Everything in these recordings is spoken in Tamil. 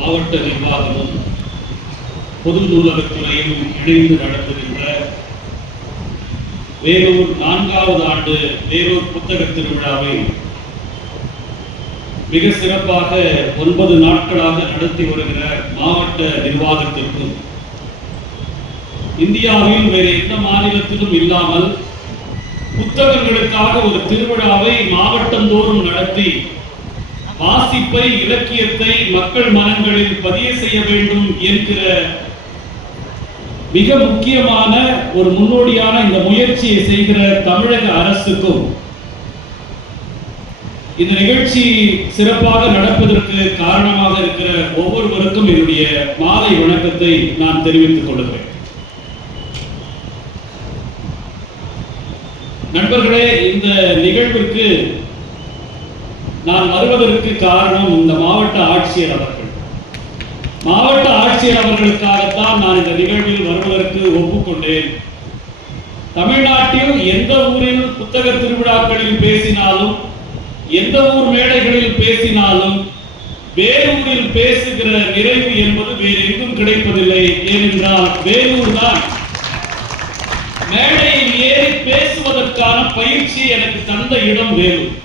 மாவட்ட நிர்வாகமும் பொது நூலகத்துறையும் இணைந்து நடத்துகின்ற வேலூர் 4வது ஆண்டு வேலூர் புத்தக திருவிழாவை மிக சிறப்பாக 9 நாட்களாக நடத்தி வருகிற மாவட்ட நிர்வாகத்திற்கும் இந்தியாவில் வேறு எந்த மாநிலத்திலும் இல்லாமல் புத்தகங்களுக்காக ஒரு திருவிழாவை மாவட்டந்தோறும் நடத்தி வாசிப்பை இலக்கியத்தை மக்கள் மனங்களில் பதிய செய்ய வேண்டும் என்கிற மிக முக்கியமான ஒரு முன்னோடியான இந்த முயற்சியை செய்கிற தமிழக அரசுக்கும் இந்த நிகழ்ச்சி சிறப்பாக நடப்பதற்கு காரணமாக இருக்கிற ஒவ்வொருவருக்கும் என்னுடைய மாலை வணக்கத்தை நான் தெரிவித்துக் கொள்கிறேன். நண்பர்களே, இந்த நிகழ்விற்கு நான் வருவதற்கு காரணம் இந்த மாவட்ட ஆட்சியர் அவர்கள். மாவட்ட ஆட்சியர் அவர்களுக்காகத்தான் நான் இந்த நிகழ்வில் வருவதற்கு ஒப்புக்கொண்டேன். தமிழ்நாட்டில் எந்த ஊரில் புத்தக திருவிழாக்களில் பேசினாலும், எந்த ஊர் மேடைகளில் பேசினாலும் வேலூரில் பேசுகிற நிறைவு என்பது வேறு எங்கும் கிடைப்பதில்லை. ஏனென்றால் வேலூர் தான் மேடையில் ஏறி பேசுவதற்கான பயிற்சி எனக்கு தந்த இடம் வேலூர்.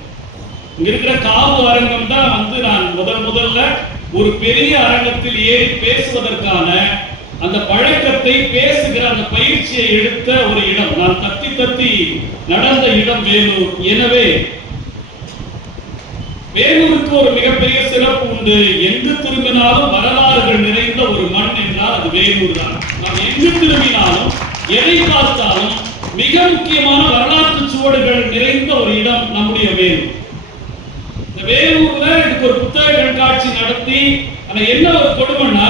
இங்க இருக்கிற காவு அரங்கம் தான் நான் முதல்ல ஒரு பெரிய அரங்கத்தில் ஏறி பேசுவதற்கான அந்த பழக்கத்தை பேசுகிற அந்த பயிற்சியை எடுத்த ஒரு இடம். நான் தத்தி நடந்த இடம் வேலூர். எனவே வேலூருக்கு ஒரு மிகப்பெரிய சிறப்பு உண்டு. எங்கு திரும்பினாலும் வரலாறுகள் நிறைந்த ஒரு மண் என்றால் அது வேலூர் தான். நாம் எங்கு திரும்பினாலும் எதை பார்த்தாலும் மிக முக்கியமான வரலாற்று சுவடுகள் நிறைந்த ஒரு இடம் நம்முடைய வேலூர். இந்த வேலூர்ல இதுக்கு ஒரு புத்தக கண்காட்சி நடத்தி என்ன ஒரு கொடுமைன்னா,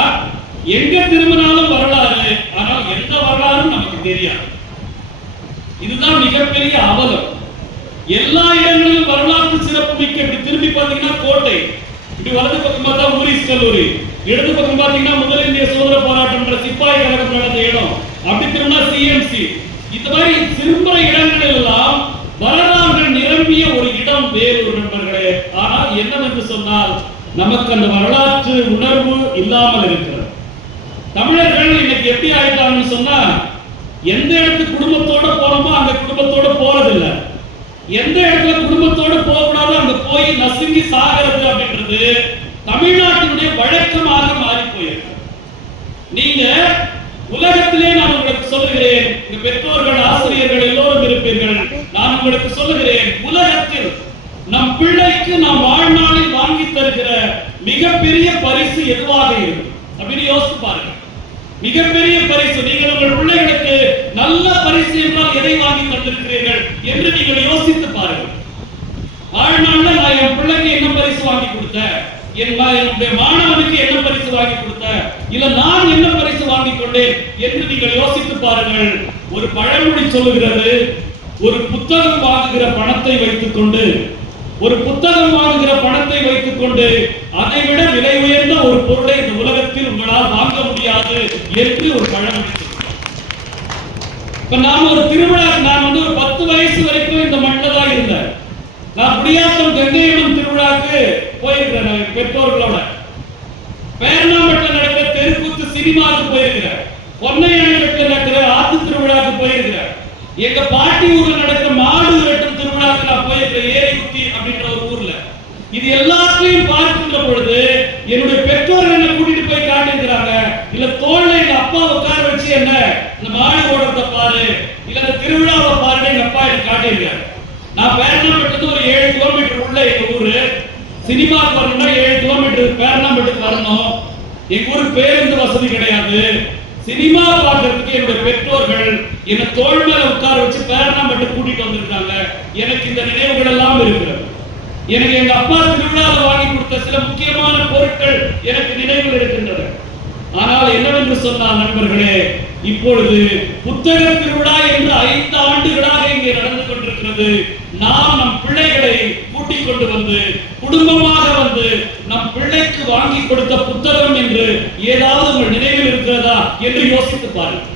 எங்க திரும்பினாலும் வரலாறு, ஆனால் எந்த வரலாறும் நமக்கு தெரியாது. இதுதான் மிகப்பெரிய அவலம். எல்லா இடங்களிலும் வரலாற்று சிறப்பு மிக்க. இப்படி திரும்பி பார்த்தீங்கன்னா கோட்டை, இப்படி வலது பக்கம் பார்த்தா ஊரிஸ் கல்லூரி, இடது பக்கம் பார்த்தீங்கன்னா முதல் இந்திய சுதந்திர போராட்டம் சிப்பாய் கழகம் நடந்த இடம், அப்படி திரும்பினா சிஎம்சி. இந்த மாதிரி திரும்புற இடங்கள் எல்லாம் வரலாறுகள் நிரம்பிய ஒரு இடம் வேலூர் நண்பர்களே. ஆனால் என்னவென்று சொன்னால் நமக்கு அந்த வரலாற்று உணர்வு இல்லாமல் இருக்கிறது. தமிழர்கள் இன்னைக்கு எப்படி ஆயிட்டாங்கன்னு சொன்னா, எந்த இடத்துக்கு குடும்பத்தோட போறோமோ அந்த குடும்பத்தோட போறதில்லை, எந்த இடத்துல குடும்பத்தோடு போகக்கூடாது அங்க போய் நசுங்கி சாகிறது அப்படின்றது தமிழ்நாட்டினுடைய வழக்கமாக மாறி போயிருக்கு. நீங்க உலகத்திலே நான் உங்களுக்கு சொல்லுகிறேன், இந்த பெற்றோர்கள் ஆசிரியர்கள் எல்லோரும் இருப்பீர்கள், நான் உங்களுக்கு சொல்லுகிறேன், உலகத்தில் நம் பிள்ளைக்கு நாம் வாழ்நாளில் வாங்கி தருகிற மிகப்பெரிய பரிசு எதுவாக இருக்கும் அப்படின்னு யோசித்து பாருங்க. மிகப்பெரிய பரிசு, நீங்கள் உங்கள் பிள்ளைகளுக்கு நல்ல பரிசு என்றால் எதை வாங்கி தந்திருக்கிறீர்கள் என்று நீங்கள் யோசித்து பாருங்கள். வாழ்நாள்ல நான் என் பிள்ளைக்கு என்ன பரிசு வாங்கி கொடுத்தேன், என்னுடைய மாணவனுக்கு என்ன பரிசு வாங்கி கொடுத்தேன், இல்ல நான் என்ன பரிசு வாங்கி கொண்டேன் என்று நீங்கள் யோசித்து பாருங்கள். ஒரு பழமொழி சொல்லுகிறது, ஒரு புத்தகம் வாங்குகிற பணத்தை வைத்துக் கொண்டு, ஒரு புத்தகம் வாங்குகிற பணத்தை வைத்துக் கொண்டு அதை விட விலை உயர்ந்த ஒரு பொருளை இந்த உலகத்தில் உங்களால் வாங்க முடியாது என்று ஒரு பழமொழி. இப்ப நான் ஒரு திருவிழா, நான் ஒரு 10 வயசு வரைக்கும் இந்த மண்ணில் தான் இருந்தேன். நான் குடியாத்தம் கங்கையம்மன் திருவிழாக்கு போயிருக்கிறேன் பெற்றோர்களோட. பேரணாம்பட்டில் நடக்கிற தெருக்கூத்து சினிமாவுக்கு போயிருக்கிறேன். பொன்னையாண்டில் நடக்கிற ஆத்து திருவிழாக்கு போயிருக்கிறேன். எங்க பாட்டி ஊர்ல நடக்கிற மாடு வெட்டும் திருவிழாக்கு நான் போயிருக்கிறேன், ஏரிக்குத்தி அப்படின்ற ஒரு ஊர்ல. இது எல்லாத்தையும் பார்க்கின்ற பொழுது என்னுடைய பெற்றோர்கள் என்ன கூட்டிட்டு போய் காட்டிருக்கிறாங்க. இல்ல தோல்ல எங்க அப்பா உட்கார வச்சு என்ன இந்த மாடு ஓடுறத பாரு, இல்ல இந்த திருவிழாவை பாருன்னு எங்க அப்பா எனக்கு காட்டியிருக்காரு. நான் பேரணாம்பட்டு ஒரு 7 கிலோமீட்டர் உள்ள எங்க ஊரு. சினிமாவுக்கு வரணும்னா 7 கிலோமீட்டர் பேரணாம்பட்டுக்கு வரணும். எங்க ஊருக்கு பேருந்து வசதி கிடையாது. சினிமா பார்க்கறதுக்கு என்னுடைய பெற்றோர்கள் என்ன தோள் மேல உட்கார வச்சு பேரணாம்பட்டு கூட்டிட்டு வந்திருக்காங்க. எனக்கு இந்த நினைவுகள் எல்லாம் இருக்கிறது. எனக்கு எங்க அப்பா திருவிழாவில் வாங்கி கொடுத்த சில முக்கியமான பொருட்கள் எனக்கு நினைவில் இருக்கின்றன. ஆனால் என்னவென்று சொன்னால் நண்பர்களே, இப்பொழுது புத்தக திருவிழா என்று 5 ஆண்டுகளாக இங்கே நடந்து கொண்டிருக்கிறது. நாம் நம் பிள்ளைகளை கூட்டிக் கொண்டு வந்து குடும்பமாக வந்து நம் பிள்ளைக்கு வாங்கி கொடுத்த புத்தகம் என்று ஏதாவது உங்கள் நினைவில் இருக்கிறதா என்று யோசித்து பாருங்கள்.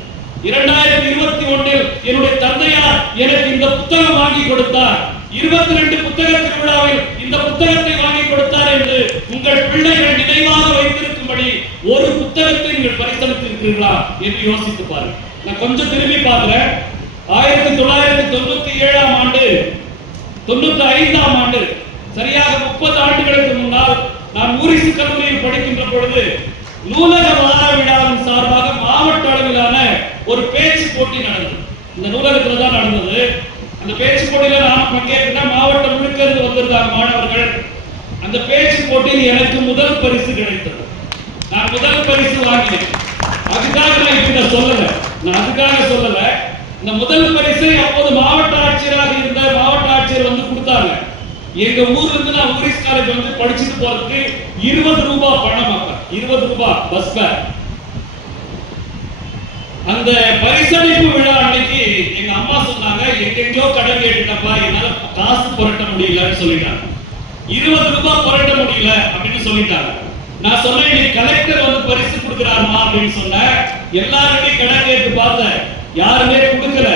2021 என்னுடைய தந்தையார் எனக்கு இந்த புத்தகம் வாங்கி கொடுத்தார், 22 புத்தக திருவிழாவில் இந்த புத்தகத்தை வாங்கி கொடுத்தார் என்று உங்கள் பிள்ளைகள் நினைவாக வைத்திருக்கும்படி ஒரு புத்தகத்தை நீங்கள் பரிசளித்திருக்கிறீர்களா என்று யோசித்து பாருங்க. நான் கொஞ்சம் திரும்பி பார்க்கிறேன். 1997ஆம் ஆண்டு 95ஆம் ஆண்டு சரியாக 30 ஆண்டுகளுக்கு முன்னால் நான் ஊரிசு கல்லூரியில் படிக்கின்ற பொழுது நூலக வார விழாவின் சார்பாக மாவட்ட அளவிலான ஒரு பேச்சு போட்டி நடந்தது. இந்த நூலகத்தில் தான் நடந்தது. அந்த பேச்சு போட்டியில நான் பங்கேற்கிறேன். மாவட்டம் முழுக்க இருந்து வந்திருந்தாங்க மாணவர்கள். அந்த பேச்சு போட்டியில் எனக்கு முதல் பரிசு கிடைத்தது. நான் முதல் பரிசு வாங்கினேன். அதுக்காக நான் இப்ப சொல்லல, நான் அதுக்காக சொல்லல. இந்த முதல் பரிசை அப்போது மாவட்ட ஆட்சியராக இருந்த மாவட்ட ஆட்சியர் வந்து கொடுத்தாங்க. எங்க ஊர்ல இருந்து நான் ஊரிஸ் காலேஜ் வந்து படிச்சுட்டு போறதுக்கு 20 ரூபாய் பணம், அப்ப 20 ரூபாய் பஸ் ஃபேர். அந்த பரிசளிப்பு விழா அன்னைக்கு எங்க அம்மா சொன்னாங்க, எங்கெங்கயோ கடன் கேட்டுட்டப்பா, என்னால காசு புரட்ட முடியலன்னு சொல்லிட்டாங்க. 20 ரூபாய் புரட்ட முடியல அப்படின்னு சொல்லிட்டாங்க. நான் சொன்னேன், நீ கலெக்டர் வந்து பரிசு கொடுக்கிறாருமா அப்படின்னு சொன்னேன். எல்லாருமே கடன் கேட்டு பார்த்தேன், யாருமே கொடுக்கல.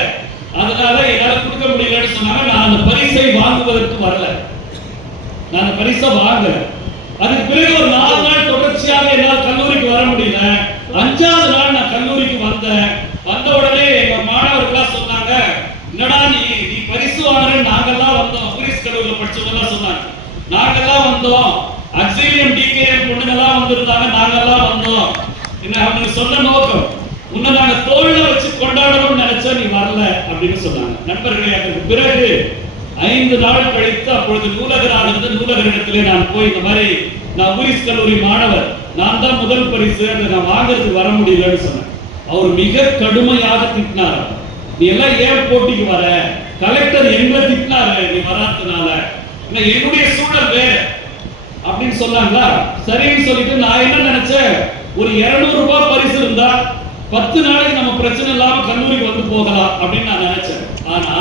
அதனால என்னால கொடுக்க முடியலன்னு சொன்னாங்க. நான் அந்த பரிசை வாங்குவதற்கு வரல, நான் அந்த பரிசை வாங்கல. அதுக்கு பிறகு ஒரு 4 நாள் தொடர்ச்சியாக என்னால் கல்லூரிக்கு வர முடியல. 5ஆவது நாள் நான் கல்லூரிக்கு வந்தேன். வந்த உடனே எங்க மாணவர்கள்லாம் சொன்னாங்க, என்னடா நீ பரிசு வாங்குறேன்னு நாங்கெல்லாம் வந்தோம். ஊரிஸ் கல்லூரியில் படிச்சவங்க சொன்னாங்க, நாங்கெல்லாம் வந்தோம். அக்ஸிலியம் டிகேஎம் பொண்ணுங்கெல்லாம் வந்திருந்தாங்க, நாங்கெல்லாம் வந்தோம். என்ன அவங்க சொன்ன நோக்கம், உன்னை நாங்க தோல்ல வச்சு கொண்டாடணும்னு நினைச்சா நீ வரல அப்படின்னு சொன்னாங்க. நண்பர்களே, அதற்கு பிறகு 5 நாள் கழித்து அப்பொழுது நூலகராக இருந்த நூலகரிடத்திலே நான் போய், இந்த மாதிரி நான் ஊரிஸ் கல்லூரி மாணவர், நான் தான் முதல் பரிசு, அதை நான் வாங்குறதுக்கு வர முடியலன்னு சொன்னேன். அவர் மிக கடுமையாக திட்டினார். நீ எல்லாம் ஏன் போட்டிக்கு வர? கலெக்டர் எங்களை திட்டினாரு நீ வராதனால, என்னுடைய சூழல் வேற அப்படின்னு சொன்னாங்களா. சரின்னு சொல்லிட்டு நான் என்ன நினைச்சேன், ஒரு 200 ரூபாய் பரிசு இருந்தா 10 நாளைக்கு நம்ம பிரச்சனை இல்லாம கல்லூரிக்கு வந்து போகலாம் அப்படின்னு நான் நினைச்சேன். ஆனா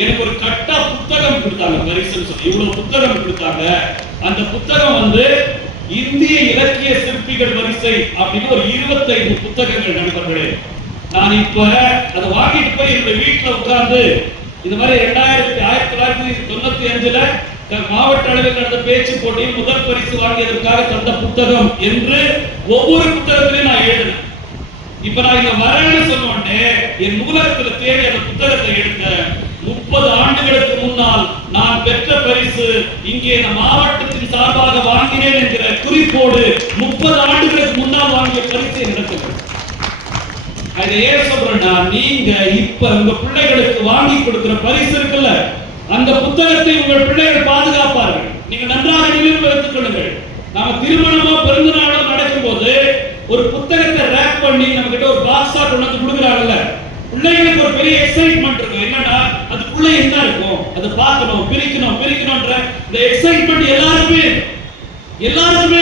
எனக்கு ஒரு கட்டா புத்தகம் கொடுத்தாங்க பரிசுன்னு சொல்லி. இவ்வளவு புத்தகம் கொடுத்தாங்க. அந்த புத்தகம் வந்து இந்திய இலக்கிய சிற்பிகள் வரிசை அப்படின்னு ஒரு 25 புத்தகங்கள். நண்பர்களே, நான் இப்ப அதை வாங்கிட்டு போய் என்னுடைய வீட்டுல உட்கார்ந்து இந்த மாதிரி 1995ல மாவட்ட அளவில் நடந்த பேச்சு போட்டியில் முதல் பரிசு வாங்கியதற்காக தந்த புத்தகம் என்று ஒவ்வொரு புத்தகத்திலையும் நான் எழுதினேன். இப்ப நான் இங்க வரேன்னு சொன்னோடனே என் நூலகத்துல தேடி அந்த புத்தகத்தை எடுத்த 30 ஆண்டுகளுக்கு முன்னால் நான் பெற்ற பரிசு இங்கே இந்த மாவட்டத்தின் சார்பாக வாங்கினேன் என்கிற குறிப்போடு 30 ஆண்டுகளுக்கு முன்னால் வாங்கிய பரிசை நடத்துகிறேன். அதை ஏன் சொல்றேன்னா, நீங்க இப்ப உங்க பிள்ளைகளுக்கு வாங்கி கொடுக்கிற பரிசு இருக்குல்ல, அந்த புத்தகத்தை உங்கள் பிள்ளைகள் பாதுகாப்பார்கள். நீங்க நன்றாக நினைவில் வைத்துக் கொள்ளுங்கள். நாம திருமணமோ பிறந்த நாளோ நடக்கும் போது ஒரு புத்தகத்தை ரேப் பண்ணி நம்ம கிட்ட ஒரு பாக்ஸா கொண்டு வந்து கொடுக்குறாங்கல்ல, பிள்ளைகளுக்கு ஒரு பெரிய எக்ஸைட்மெண்ட் இருக்கும். என்னன்னா அதுக்குள்ள என்ன இருக்கும், அதை பார்க்கணும், பிரிக்கணும்ன்ற இந்த எக்ஸைட்மெண்ட் எல்லாருக்குமே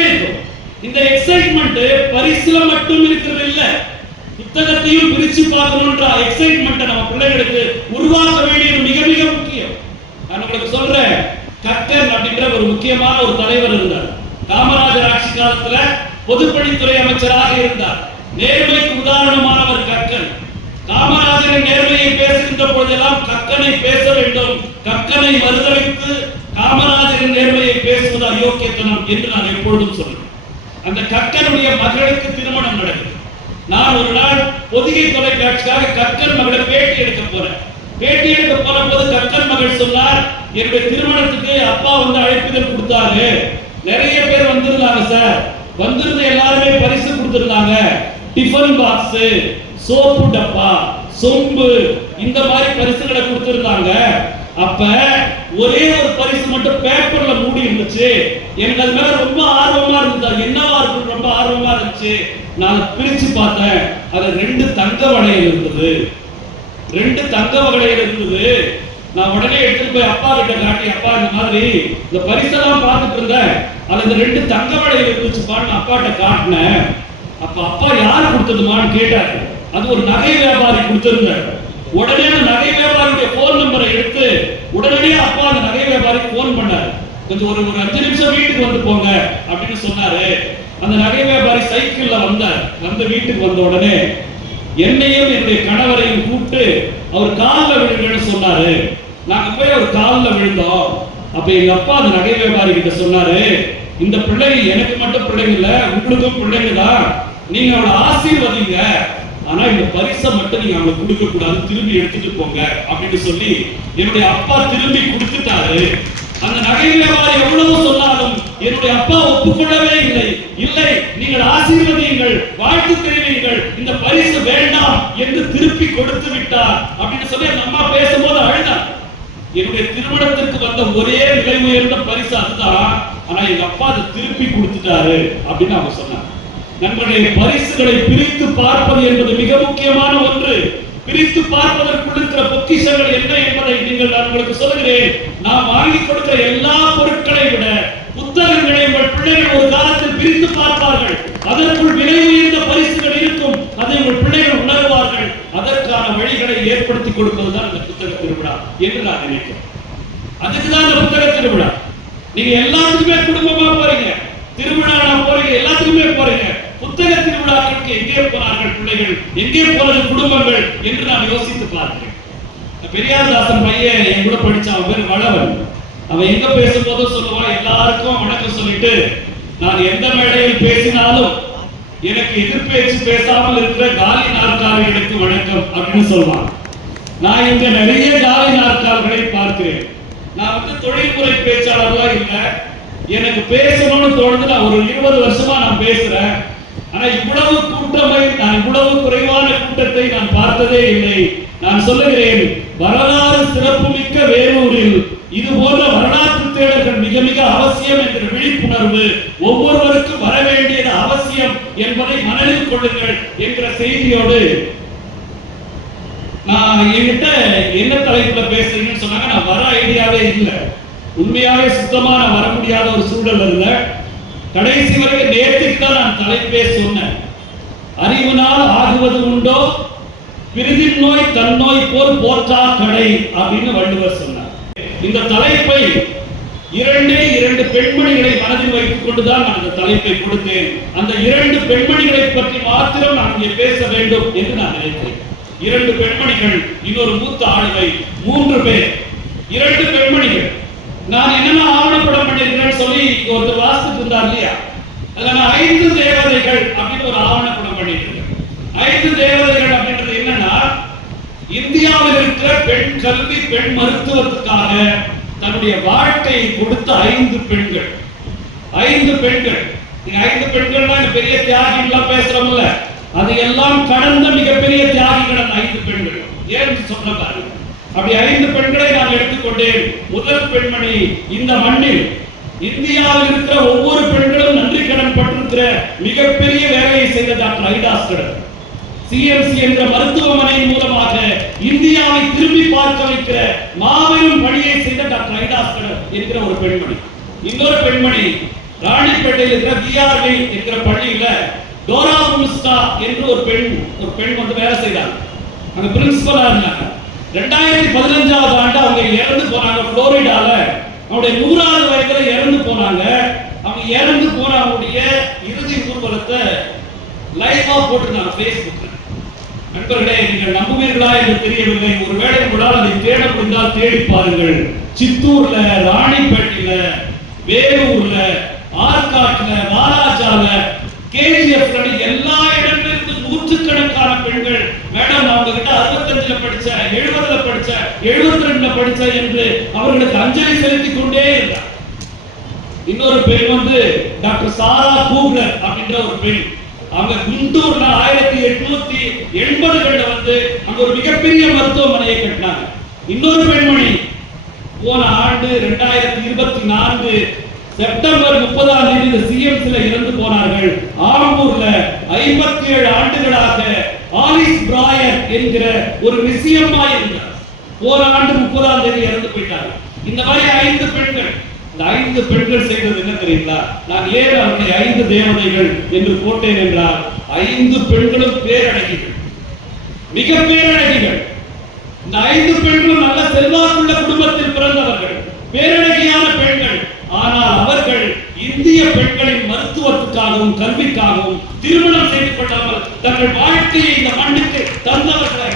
இருக்கும். இந்த எக்ஸைட்மெண்ட் பரிசுல மட்டும் இருக்கிறது இல்ல, புத்தகத்தையும் பிரிச்சு பார்க்கணும்ன்ற எக்ஸைட்மெண்ட் நம்ம பிள்ளைகளுக்கு உருவாக்க வேண்டியது மிக மிக முக்கியம். நான் உங்களுக்கு சொல்றேன், கக்கன் அப்படின்ற ஒரு முக்கியமான ஒரு தலைவர் இருந்தார். காமராஜர் ஆட்சி காலத்துல பொதுப்பணித்துறை அமைச்சராக இருந்தார். நேர்மைக்கு உதாரணமானவர் கக்கன். காமராஜரின் நேர்மையை பேசுகின்ற பொழுதெல்லாம் கக்கனை பேச வேண்டும். கக்கனை மறுதளித்து காமராஜரின் நேர்மையை பேசுவது அயோக்கியத்தனம் என்று நான் எப்பொழுதும் சொல்றேன். அந்த கக்கனுடைய மகளுக்கு திருமணம் நடக்குது. நான் ஒரு நாள் பொதிகை தொலைக்காட்சிக்காக கக்கன் மகளை பேட்டி எடுக்க போறேன். பேட்டி எடுக்க போற போது கக்கன் மகள் சொன்னார், என்னுடைய திருமணத்துக்கு அப்பா வந்து அழைப்புதல் கொடுத்தாரு, நிறைய பேர் வந்திருந்தாங்க சார், வந்திருந்த எல்லாருமே பரிசு கொடுத்திருந்தாங்க. டிஃபன் பாக்ஸ், சோப்பு டப்பா, சொம்பு, இந்த மாதிரி பரிசுகளை கொடுத்திருந்தாங்க. அப்ப ஒரே ஒரு பரிசு மட்டும் பேப்பர்ல மூடி இருந்துச்சு. எனக்கு அது மேல ரொம்ப ஆர்வமா இருந்தது. என்னவா இருக்கு, ரொம்ப ஆர்வமா இருந்துச்சு. நான் பிரிச்சு பார்த்தேன். அது 2 தங்க வளையல் இருந்தது. 2 தங்க வளையல் இருந்தது. நான் உடனே எடுத்துட்டு போய் அப்பா கிட்ட காட்டி, அப்பா இந்த மாதிரி இந்த பரிசெல்லாம் பார்த்துட்டு இருந்தேன், அதுல இந்த 2 தங்க வளையல் இருந்துச்சுப்பான்னு அப்பாட்ட காட்டினேன். அப்ப அப்பா யார் கொடுத்ததுமான்னு கேட்டாரு. அது ஒரு நகை வியாபாரி கொடுத்திருந்தார். உடனே அந்த நகை வியாபாரியுடைய போன் நம்பரை எடுத்து உடனடியே அப்பா அந்த நகை வியாபாரிக்கு போன் பண்ணாரு. கொஞ்சம் ஒரு 5 நிமிஷம் வீட்டுக்கு வந்து போங்க அப்படின்னு சொன்னாரு. அந்த நகை வியாபாரி சைக்கிள்ல வந்தார். வந்து வீட்டுக்கு வந்த உடனே என்னையும் என்னுடைய கணவரையும் கூப்பிட்டு அவர் காலில் விழுங்கன்னு சொன்னாரு. நாங்க போய் அவர் காலில் விழுந்தோம். அப்ப எங்க அப்பா அந்த நகை வியாபாரி கிட்ட சொன்னாரு, இந்த பிள்ளை எனக்கு மட்டும் பிள்ளைங்க இல்ல, உங்களுக்கும் பிள்ளைங்க தான், நீங்க அவளை ஆசீர்வதிங்க, ஆனா இந்த பரிசை மட்டும் நீங்க அவங்களுக்கு கொடுக்க கூடாது, திரும்பி எடுத்துட்டு போங்க அப்படின்னு சொல்லி என்னுடைய அப்பா திரும்பி கொடுத்துட்டாரு. அந்த நகை வியாபாரி எவ்வளவு சொன்னாலும் என்னுடைய அப்பா ஒப்புக்கொள்ளவே இல்லை. இல்லை, நீங்கள் ஆசீர்வதியுங்கள், வாழ்த்து தெரிவிங்கள், இந்த பரிசு வேண்டாம் என்று திருப்பி கொடுத்து விட்டார் அப்படின்னு சொல்லி அந்த அம்மா பேசும்போது அழுதார். என்னுடைய திருமணத்திற்கு வந்த ஒரே விலை உயர்ந்த பரிசு அதுதான், ஆனா எங்க அப்பா அதை திருப்பி கொடுத்துட்டாரு அப்படின்னு அவங்க சொன்னாங்க. நம்முடைய பரிசுகளை பிரித்து பார்ப்பது என்பது மிக முக்கியமான ஒன்று. பிரித்து பார்ப்பதற்குள் இருக்கிற பொக்கிஷங்கள் என்ன என்பதை நான் உங்களுக்கு சொல்கிறேன். நாம் வாங்கி கொடுக்கிற எல்லா பொருட்களை விட புத்தகங்களை உங்கள் பிள்ளைகள் ஒரு காலத்தில் பிரித்து பார்ப்பார்கள். அதற்குள் விலை உயர்ந்த பரிசுகள் இருக்கும், அதை உங்கள் பிள்ளைகள் உணர்வார்கள். அதற்கான வழிகளை ஏற்படுத்தி கொடுப்பதுதான் இந்த புத்தக திருவிழா என்று நான் நினைக்கிறேன். அதுக்குதான் இந்த புத்தக திருவிழா. நீங்க எல்லாத்துக்குமே குடும்பமா போறீங்க, திருவிழா போறீங்க, எல்லாத்துக்குமே போறீங்க. புத்தக திருவிழாக்களுக்கு எங்கே போனார்கள் பிள்ளைகள், எங்கே போனது குடும்பங்கள் என்று நான் யோசித்து பார்க்கிறேன். பெரியார்தாசன் பையன் என் கூட படிச்சான், அவன் பேர் வளவன். அவன் எங்க பேசும்போதும் சொல்லுவான், எல்லாருக்கும் வணக்கம் சொல்லிட்டு நான் எந்த மேடையில் பேசினாலும் எனக்கு எதிர்பேச்சு பேசாமல் இருக்கிற காலி நாற்காலிகளுக்கு வணக்கம் அப்படின்னு சொல்லுவான். நான் இங்க நிறைய காலி நாற்காலிகளை பார்க்கிறேன். நான் தொழில்முறை பேச்சாளர்களா இல்ல, எனக்கு பேசணும்னு தோணுது. நான் ஒரு 20 வருஷமா நான் பேசுறேன். ஆனா இவ்வளவு கூட்டமை, நான் இவ்வளவு குறைவான கூட்டத்தை நான் பார்த்ததே இல்லை. நான் சொல்லுகிறேன், வரலாறு சிறப்புமிக்க வேலூரில் இது போன்ற வரலாற்று தேடல்கள் மிக மிக அவசியம் என்ற விழிப்புணர்வு ஒவ்வொருவருக்கும் வர வேண்டியது அவசியம் என்பதை மனதில் கொள்ளுங்கள் என்ற செய்தியோடு நான் என்கிட்ட என்ன தலைப்புல பேசுறீங்கன்னு சொன்னாங்க. நான் வர ஐடியாவே இல்லை, உண்மையாவே சுத்தமா நான் வர முடியாத ஒரு சூழல் இல்ல. கடைசி வரைக்கும் நேற்றுக்கு தான் நான் தலைப்பே சொன்னேன். அறிவினால் ஆகுவது உண்டோ, பிரிதின் நோய் தன்னோய் போல் போற்றா கடை அப்படின்னு வள்ளுவர் சொன்னார். இந்த தலைப்பை இரண்டு பெண்மணிகளை மனதில் வைத்துக் கொண்டுதான் நான் இந்த தலைப்பை கொடுத்தேன். அந்த 2 பெண்மணிகளை பற்றி மாத்திரம் நான் இங்கே பேச வேண்டும் என்று நான் நினைத்தேன். 2 பெண்மணிகள், இன்னொரு மூத்த ஆளுமை, 3 பேர், 2 பெண்மணிகள். நான் என்னென்ன ஆவணப்படம் பண்ணிருக்கிறேன்னு சொல்லி ஒருத்தர் வாசித்து இருந்தார் இல்லையா, அதுல நான் 5 தேவதைகள் அப்படின்னு ஒரு ஆவணப்படம் பண்ணிட்டு இருக்கேன். 5 தேவதைகள் அப்படின்றது என்னன்னா, இந்தியாவில் இருக்கிற பெண் கல்வி, பெண் மருத்துவத்துக்காக தன்னுடைய வாழ்க்கையை கொடுத்த 5 பெண்கள். 5 பெண்கள். நீங்க 5 பெண்கள்னா பெரிய தியாகிகள் பேசுறோம்ல, அது எல்லாம் கடந்த மிகப்பெரிய தியாகிகள் அந்த 5 பெண்கள். ஏன்னு சொல்ல பாருங்க. அப்படி 5 பெண்களை நான் எடுத்துக்கொண்டேன். முதல் பெண்மணி, இந்த மண்ணில் இந்தியாவில் இருக்கிற ஒவ்வொரு பெண்களும் நன்றி கடன் பட்டிருக்கிற மிகப்பெரிய வேலையை செய்த டாக்டர் ஐடாஸ்கர். சிஎம்சி என்ற மருத்துவமனையின் மூலமாக இந்தியாவை திரும்பி பார்க்க வைக்கிற மாபெரும் பணியை செய்த டாக்டர் ஐடாஸ்கர் என்கிற ஒரு பெண்மணி. இன்னொரு பெண்மணி, ராணிப்பேட்டையில் இருக்கிற பிஆர்வி என்கிற பள்ளியில டோரா முஸ்டா என்று ஒரு பெண் வந்து வேலை செய்தாங்க. அங்க பிரின்சிபலா இருந்தாங்க. 2015ஆவது ஆண்டு அவங்க இறந்து போனாங்க. புளோரிடால அவங்களுடைய 100வது வயதுல இறந்து போனாங்க. அவங்க இறந்து போன அவங்களுடைய இறுதி ஊர்வலத்தை லைவா போட்டுருந்தாங்க Facebookல. நண்பர்களே, நீங்கள் நம்புவீர்களா என்று தெரியவில்லை. ஒருவேளை உங்களால் அதை தேட முடிந்தால் தேடி பாருங்கள். சித்தூர்ல, ராணிப்பேட்டையில, வேலூர்ல, ஆற்காட்டுல, வாலாஜால, கேஜிஎஃப்ல எல்லா இடங்களிலும் நூற்றுக்கணக்கான பெண்கள், மேடம் நான் உங்ககிட்ட 65ல படிச்ச, 70ல படிச்ச, 72ல படிச்ச என்று அவர்களுக்கு அஞ்சலி செலுத்திக் கொண்டே இருந்தார். இன்னொரு பெண் வந்து டாக்டர் சாரா கூக்லர் அப்படின்ற ஒரு பெண். அவங்க குண்டூர்ல 1880களில் வந்து அங்க ஒரு மிகப்பெரிய மருத்துவமனையை கட்டினாங்க. இன்னொரு பெண்மணி போன ஆண்டு 2024 செப்டம்பர் 30ஆம் தேதி இந்த சிஎம்சில இறந்து போனார்கள். ஆம்பூர்ல 57 ஆண்டுகளாக ஆலிஸ் பிராயர் என்கிற ஒரு விஷயமா இருந்தார். போன ஆண்டு 30ஆம் தேதி இறந்து போயிட்டாங்க. இந்த மாதிரி 5 பெண்கள். இந்த 5 பெண்கள் செய்தது என்ன தெரியுங்களா? நான் ஏன் அவர்களை 5 தேவதைகள் என்று போட்டேன் என்றால், 5 பெண்களும் பேரழகிகள், மிக பேரழகிகள். இந்த 5 பெண்களும் நல்ல செல்வாக்குள்ள குடும்பத்தில் பிறந்தவர்கள், பேரழகியான பெண்கள். ஆனால் அவர்கள் இந்திய பெண்களின் மருத்துவத்துக்காகவும் கல்விக்காகவும் திருமணம் செய்து கொள்ளாமல் தங்கள் வாழ்க்கையை இந்த மண்ணுக்கு தந்தவர்களாக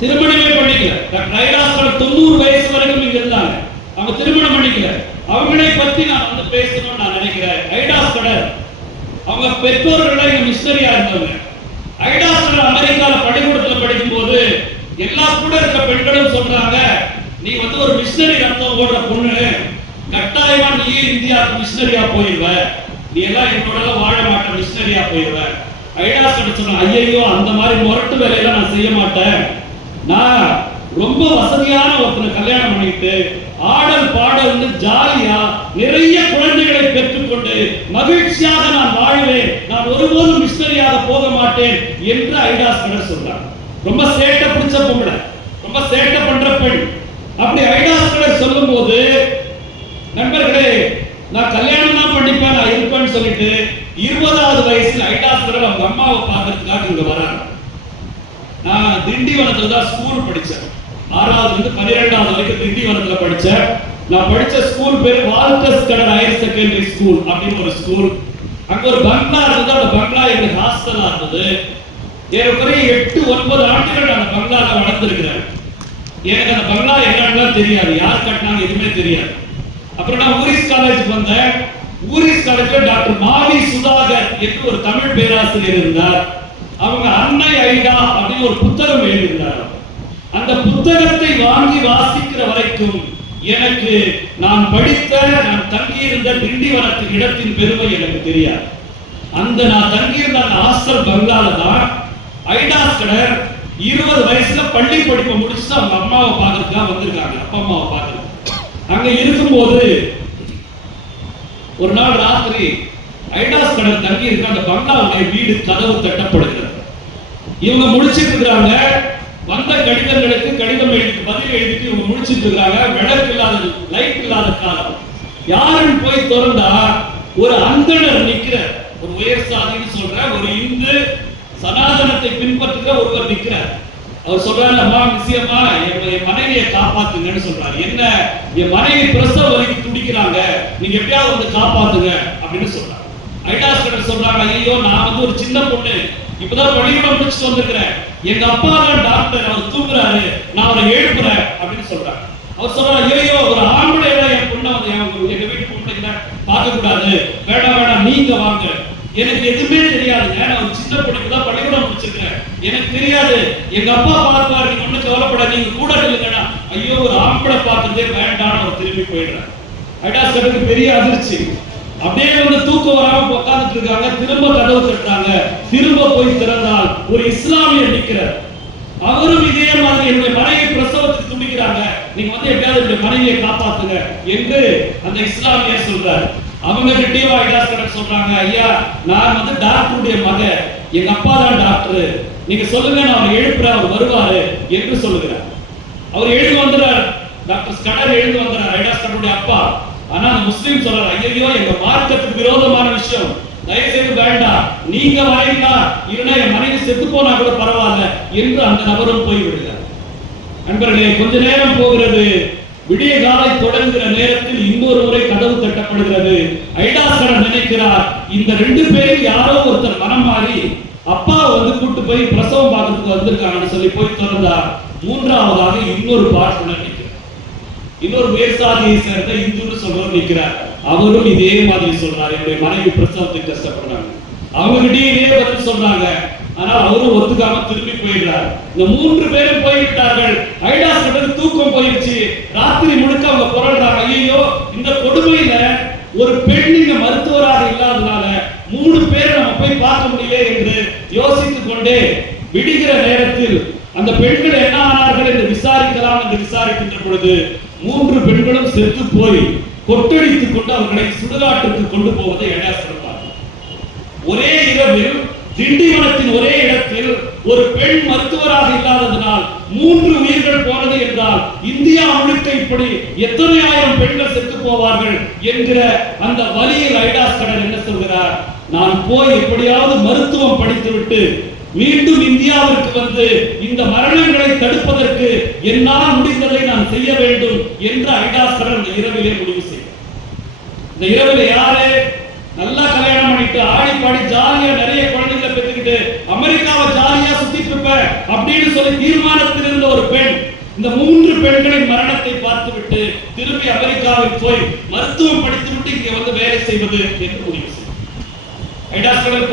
திருமணமே பண்ணிக்கல. டாக்டர் ஐடாஸ்கர் 90 வயசு வரைக்கும் இங்க இருந்தாங்க. அவங்க திருமணம் பண்ணிக்கல. அவங்களை பத்தி நான் வந்து பேசணும்னு நான் நினைக்கிறேன். ஐடா ஸ்கடர் அவங்க பெற்றோர்களே மிஷனரியா இருந்தவங்க. ஐடா ஸ்கடர் அமெரிக்கால பள்ளிக்கூடத்துல படிக்கும் போது எல்லா கூட இருக்க பெண்களும் சொல்றாங்க, நீ வந்து ஒரு மிஷனரி ரத்தம் ஓடுற பொண்ணு, கட்டாயமா நீ இந்தியாவுக்கு மிஷனரியா போயிடுவ, நீ எல்லாம் என்னோட வாழ மாட்ட, மிஷனரியா போயிடுவ. ஐடா ஸ்கடர் சொன்னா, ஐயோ அந்த மாதிரி முரட்டு வேலையெல்லாம் நான் செய்ய மாட்டேன், நான் ரொம்ப வசதியான ஒருத்தனை கல்யாணம் பண்ணிட்டு ஆடல் பாடல்னு ஜாலியா நிறைய குழந்தைகளை பெற்றுக்கொண்டு மகிழ்ச்சியாக நான் வாழ்வேன், நான் ஒருபோதும் மிஷனரியாக போக மாட்டேன் என்று ஐடா ஸ்கடர் சொல்றாங்க. ரொம்ப சேட்டை பிடிச்ச பொம்பளை, ரொம்ப சேட்டை பண்ற பெண். அப்படி ஐடா ஸ்கடர் சொல்லும் போது, நண்பர்களே நான் கல்யாணம் தான் பண்ணிப்பேன், நான் இருப்பேன்னு சொல்லிட்டு 20வது வயசுல ஐடா ஸ்கடர் அவங்க அம்மாவை பார்க்கறதுக்காக இங்க வராங்க. நான் திண்டிவனத்துல தான் ஸ்கூல் படிச்சேன். 6வது இருந்து 12வது வரைக்கும் திண்டிவனத்துல படிச்சேன். நான் படிச்ச ஸ்கூல் பேர் Walter Scudder higher secondary school அப்படின்னு ஒரு ஸ்கூல். அங்க ஒரு பங்களா இருந்தது. அந்த பங்களா எங்களுக்கு ஹாஸ்டலா இருந்தது. ஏறக்குறைய 8-9 ஆண்டுகள் அந்த பங்களால வளர்ந்துருக்கிறேன். எனக்கு அந்த பங்களா என்னன்னு தெரியாது, யார் கட்டினாங்க எதுவுமே தெரியாது. அப்புறம் நான் ஊரிஸ் காலேஜுக்கு வந்தேன். ஊரிஸ் காலேஜ்ல டாக்டர் மாவி சுதாகர் என்று ஒரு தமிழ் பேராசிரியர் இருந்தார். அவங்க அன்னை ஐடா அப்படின்னு ஒரு புத்தகம் எழுதியிருந்தார். அந்த புத்தகத்தை வாங்கி வாசிக்கிற வரைக்கும் எனக்கு நான் படித்த, நான் தங்கியிருந்த திண்டிவனத்தின் இடத்தின் பெருமை எனக்கு தெரியாது. அந்த நான் தங்கியிருந்த அந்த ஹாஸ்டல் பங்களால தான் ஐடா ஸ்கடர் 20 வயசுல பள்ளி படிப்பை முடிச்சு அவங்க அம்மாவை பார்க்கறதுக்காக வந்திருக்காங்க, அப்பா அம்மாவை பார்க்கறது. அங்க இருக்கும்போது ஒரு நாள் ராத்திரி ஐடா ஸ்கடர் தங்கி இருக்க அந்த பங்களாவுடைய வீடு கதவு தட்டப்படுகிறது. இவங்க முடிச்சிட்டு இருக்காங்க. வந்த கடிதங்களுக்கு கடிதம் எழுதி பதில் எழுதிட்டு இவங்க முடிச்சிட்டு இருக்காங்க. விளக்கு இல்லாத, லைட் இல்லாத காலம். யாருன்னு போய் திறந்தா ஒரு அந்தணர் நிக்கிறார். ஒரு உயர் சாதின்னு சொல்ற ஒரு இந்து சனாதனத்தை பின்பற்றுகிற ஒருவர் நிக்கிறார். அவர் சொல்றாரு, அம்மா நிச்சயமா என் மனைவியை காப்பாத்துங்கன்னு சொல்றாரு. என்ன, என் மனைவி பிரசவ வலிக்கு துடிக்கிறாங்க, நீங்க எப்படியாவது வந்து காப்பாத்துங்க அப்படின்னு சொல்றாரு. ஐடா ஸ்கடர் சொல்றாங்க, ஐயோ நான் வந்து ஒரு சின்ன பொண்ணு, இப்பதான் பள்ளிக்கூடம் முடிச்சுட்டு வந்திருக்கிறேன், எங்க அப்பா தான் டாக்டர், அவர் தூங்குறாரு, நான் அவரை எழுப்புறேன் அப்படின்னு சொல்றாரு. அவர் சொல்றாரு, ஐயோ ஒரு ஆம்பளை என் பொண்ணை வந்து எங்க வீட்டு பொண்ணை பார்க்க கூடாது, வேண்டாம் வேண்டாம் நீங்க வாங்க, எனக்கு எதுவுமே தெரியாதுங்க, நான் ஒரு சின்ன பொண்ணுக்கு தான் பள்ளிக்கூடம் முடிச்சிருக்கேன், எனக்கு தெரியாது, எங்க அப்பா பார்ப்பாரு, நீங்க ஒண்ணு கவலைப்படாது, நீங்க கூட இல்லைங்கண்ணா. ஐயோ ஒரு ஆம்பளை பார்க்கறதே வேண்டாம்னு அவர் திரும்பி போயிடுறாரு. ஐடா ஸ்கடருக்கு பெரிய அதிர்ச்சி. அப்படியே வந்து தூக்கம் வராம உட்கார்ந்துட்டு இருக்காங்க. திரும்ப கதவு தட்டுறாங்க. திரும்ப போய் திறந்தால் ஒரு இஸ்லாமியர் நிற்கிறார். அவரும் இதே மாதிரி என்னுடைய மனைவி பிரசவத்துக்கு துடிக்கிறாங்க, நீங்க வந்து எப்படியாவது என்னுடைய மனைவியை காப்பாத்துங்க என்று அந்த இஸ்லாமியர் சொல்றாரு. அவங்க கிட்டேயும் ஐடா ஸ்கடர் சொல்றாங்க, ஐயா நான் வந்து டாக்டருடைய மகன், எங்க அப்பா தான் டாக்டர், நீங்க சொல்லுங்க நான் அவரை எழுப்புறேன், அவர் வருவாரு என்று சொல்லுகிறார். அவர் எழுந்து வந்துறார். டாக்டர் ஸ்கடர் எழுந்து வந்துறார், ஐடா ஸ்கடருடைய அப்பா. ஆனா அந்த முஸ்லிம் சொல்றாரு, ஐயோ எங்க மார்க்கத்துக்கு விரோதமான விஷயம், தயவு செய்து வேண்டாம், நீங்க வரீங்களா இல்லைன்னா என் மனைவி செத்து போனா கூட பரவாயில்ல என்று அந்த நபரும் போய் விடுகிறார். நண்பர்களே கொஞ்ச நேரம் போகிறது. விடிய காலை தொடங்குகிற நேரத்தில் இன்னொரு முறை கதவு தட்டப்படுகிறது. ஐடா ஸ்கடர் நினைக்கிறார், இந்த 2 பேரும் யாரோ ஒருத்தர் மனம் மாறி அப்பா வந்து கூட்டு போய் பிரசவம் பார்க்கறதுக்கு வந்திருக்காங்கன்னு சொல்லி போய் திறந்தார். 3ஆவதாக இன்னொரு பார்ப்பனர் நிற்கிறார். இன்னொரு வேர்சாதியை சேர்ந்த இந்துன்னு சொல்றவர் நிற்கிறார். அவரும் இதே மாதிரி சொல்றாரு, என்னுடைய மனைவி பிரசவத்துக்கு கஷ்டப்படுறாங்க. அவங்க கிட்டே இதே பதில் சொல்றாங்க. ஆனால் அவரும் ஒத்துக்காம திரும்பி போயிடுறார். இந்த 3 பேரும் போய்விட்டார்கள். ஐடா ஸ்கடருக்கு தூக்கம் போயிடுச்சு. ராத்திரி முழுக்க அவங்க புரள்றாங்க, ஐயோ இந்த கொடுமையில ஒரு பெண் இங்க மருத்துவராக இல்லாதனால 3 பேரை நம்ம போய் பார்க்க முடியல என்று யோசித்துக் கொண்டே விடுகிற நேரத்தில் அந்த பெண்கள் என்ன ஆனார்கள் என்று விசாரிக்கலாம் என்று விசாரிக்கின்ற பொழுது 3 பெண்களும் செத்து போய் கொட்டடித்துக் கொண்டு அவர்களை சுடுகாட்டுக்கு கொண்டு போவதை ஐடா ஸ்கடர் பார்த்தார். ஒரே இரவில் திண்டிவனத்தின் ஒரே இடத்தில் ஒரு பெண் மருத்துவராக இல்லாததனால் 3 உயிர்கள் போனது என்றால் இந்தியா முழுக்க இப்படி எத்தனை ஆயிரம் பெண்கள் செத்து போவார்கள் என்கிற அந்த வலியில் ஐடா ஸ்கடர் என்ன சொல்கிறார், நான் போய் எப்படியாவது மருத்துவம் படித்துவிட்டு மீண்டும் இந்தியாவிற்கு வந்து இந்த மரணங்களை தடுப்பதற்கு என்னால் முடிந்ததை நான் செய்ய வேண்டும் என்று ஐடா ஸ்கடர் இந்த இரவிலே முடிவு செய்தார். இந்த இரவிலே யாரு நல்லா கல்யாணம் பண்ணிட்டு ஆடி பாடி ஜாலியா நிறைய குழந்தைகளை பெற்றுக்கிட்டு அமெரிக்காவை ஜாலியா சுத்திட்டு இருப்ப அப்படின்னு சொல்லி தீர்மானத்தில் இருந்த ஒரு பெண் இந்த 3 பெண்களின் மரணத்தை பார்த்துவிட்டு திரும்பி அமெரிக்காவில் போய் மருத்துவம் படித்துவிட்டு இங்கே வந்து வேலை செய்வது என்று முடிவு செய்தார். ஐடாஸ் கடல்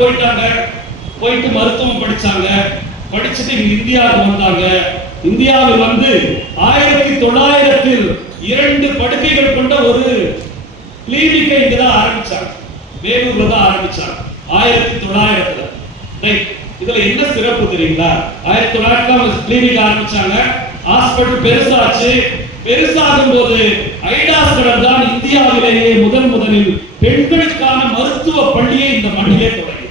போயிட்டு மருத்துவம் படிச்சாங்க. படிச்சுட்டு இங்க இந்தியாவுக்கு வந்தாங்க. இந்தியாவில் வந்து 1900 2 படுக்கைகள் கொண்ட ஒரு கிளினிக்கை இங்கதான் ஆரம்பிச்சாங்க. வேலூர்ல தான் ஆரம்பிச்சாங்க 1900. ரைட். இதுல என்ன சிறப்பு தெரியுங்களா? 1900 கிளினிக் ஆரம்பிச்சாங்க. ஹாஸ்பிடல் பெருசாச்சு. பெருசாகும் போது ஐடாஸ் கடல் தான் இந்தியாவிலேயே முதலில் பெண்களுக்கான மருத்துவ பள்ளியை இந்த மண்ணிலே தொடங்கி.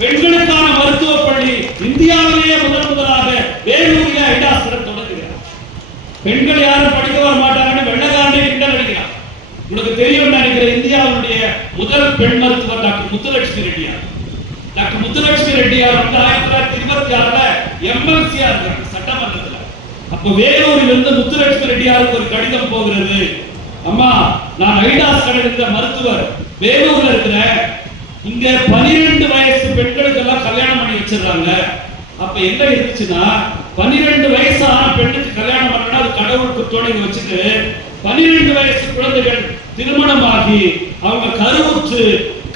பெண்களுக்கான மருத்துவ பள்ளி இந்தியாவிலேயே முதலாக வேலூரில் ஐடாஸ் கடல் தொடங்குகிறார். பெண்கள் யாரும் படிக்க வர மாட்டாங்கன்னு வெள்ளக்காரனே கிண்டல் அடிக்கிறார். உங்களுக்கு தெரியும் நினைக்கிறேன், இந்தியாவுடைய முதல் பெண் மருத்துவர் டாக்டர் முத்துலட்சுமி ரெட்டியார். டாக்டர் முத்துலட்சுமி ரெட்டியார் வந்து 1926 எம்எல்சியா இருக்காங்க சட்டமன்றத்தில். அப்ப வேலூரில் இருந்து முத்துலட்சுமி ரெட்டியாருக்கு ஒரு கடிதம் போகிறது. அம்மா, நான் ஐடாஸ் கடல் மருத்துவர், வேலூர்ல இருக்கிறேன். இங்க 12 வயசு பெண்களுக்கு எல்லாம் கல்யாணம் பண்ணி வச்சிடறாங்க. அப்ப என்ன இருந்துச்சுன்னா 12 வயசான பெண்ணுக்கு கல்யாணம் பண்ணா அது கடவுள் குற்றோடு வச்சுட்டு 12 வயசு குழந்தைகள் திருமணமாகி அவங்க கருவுற்று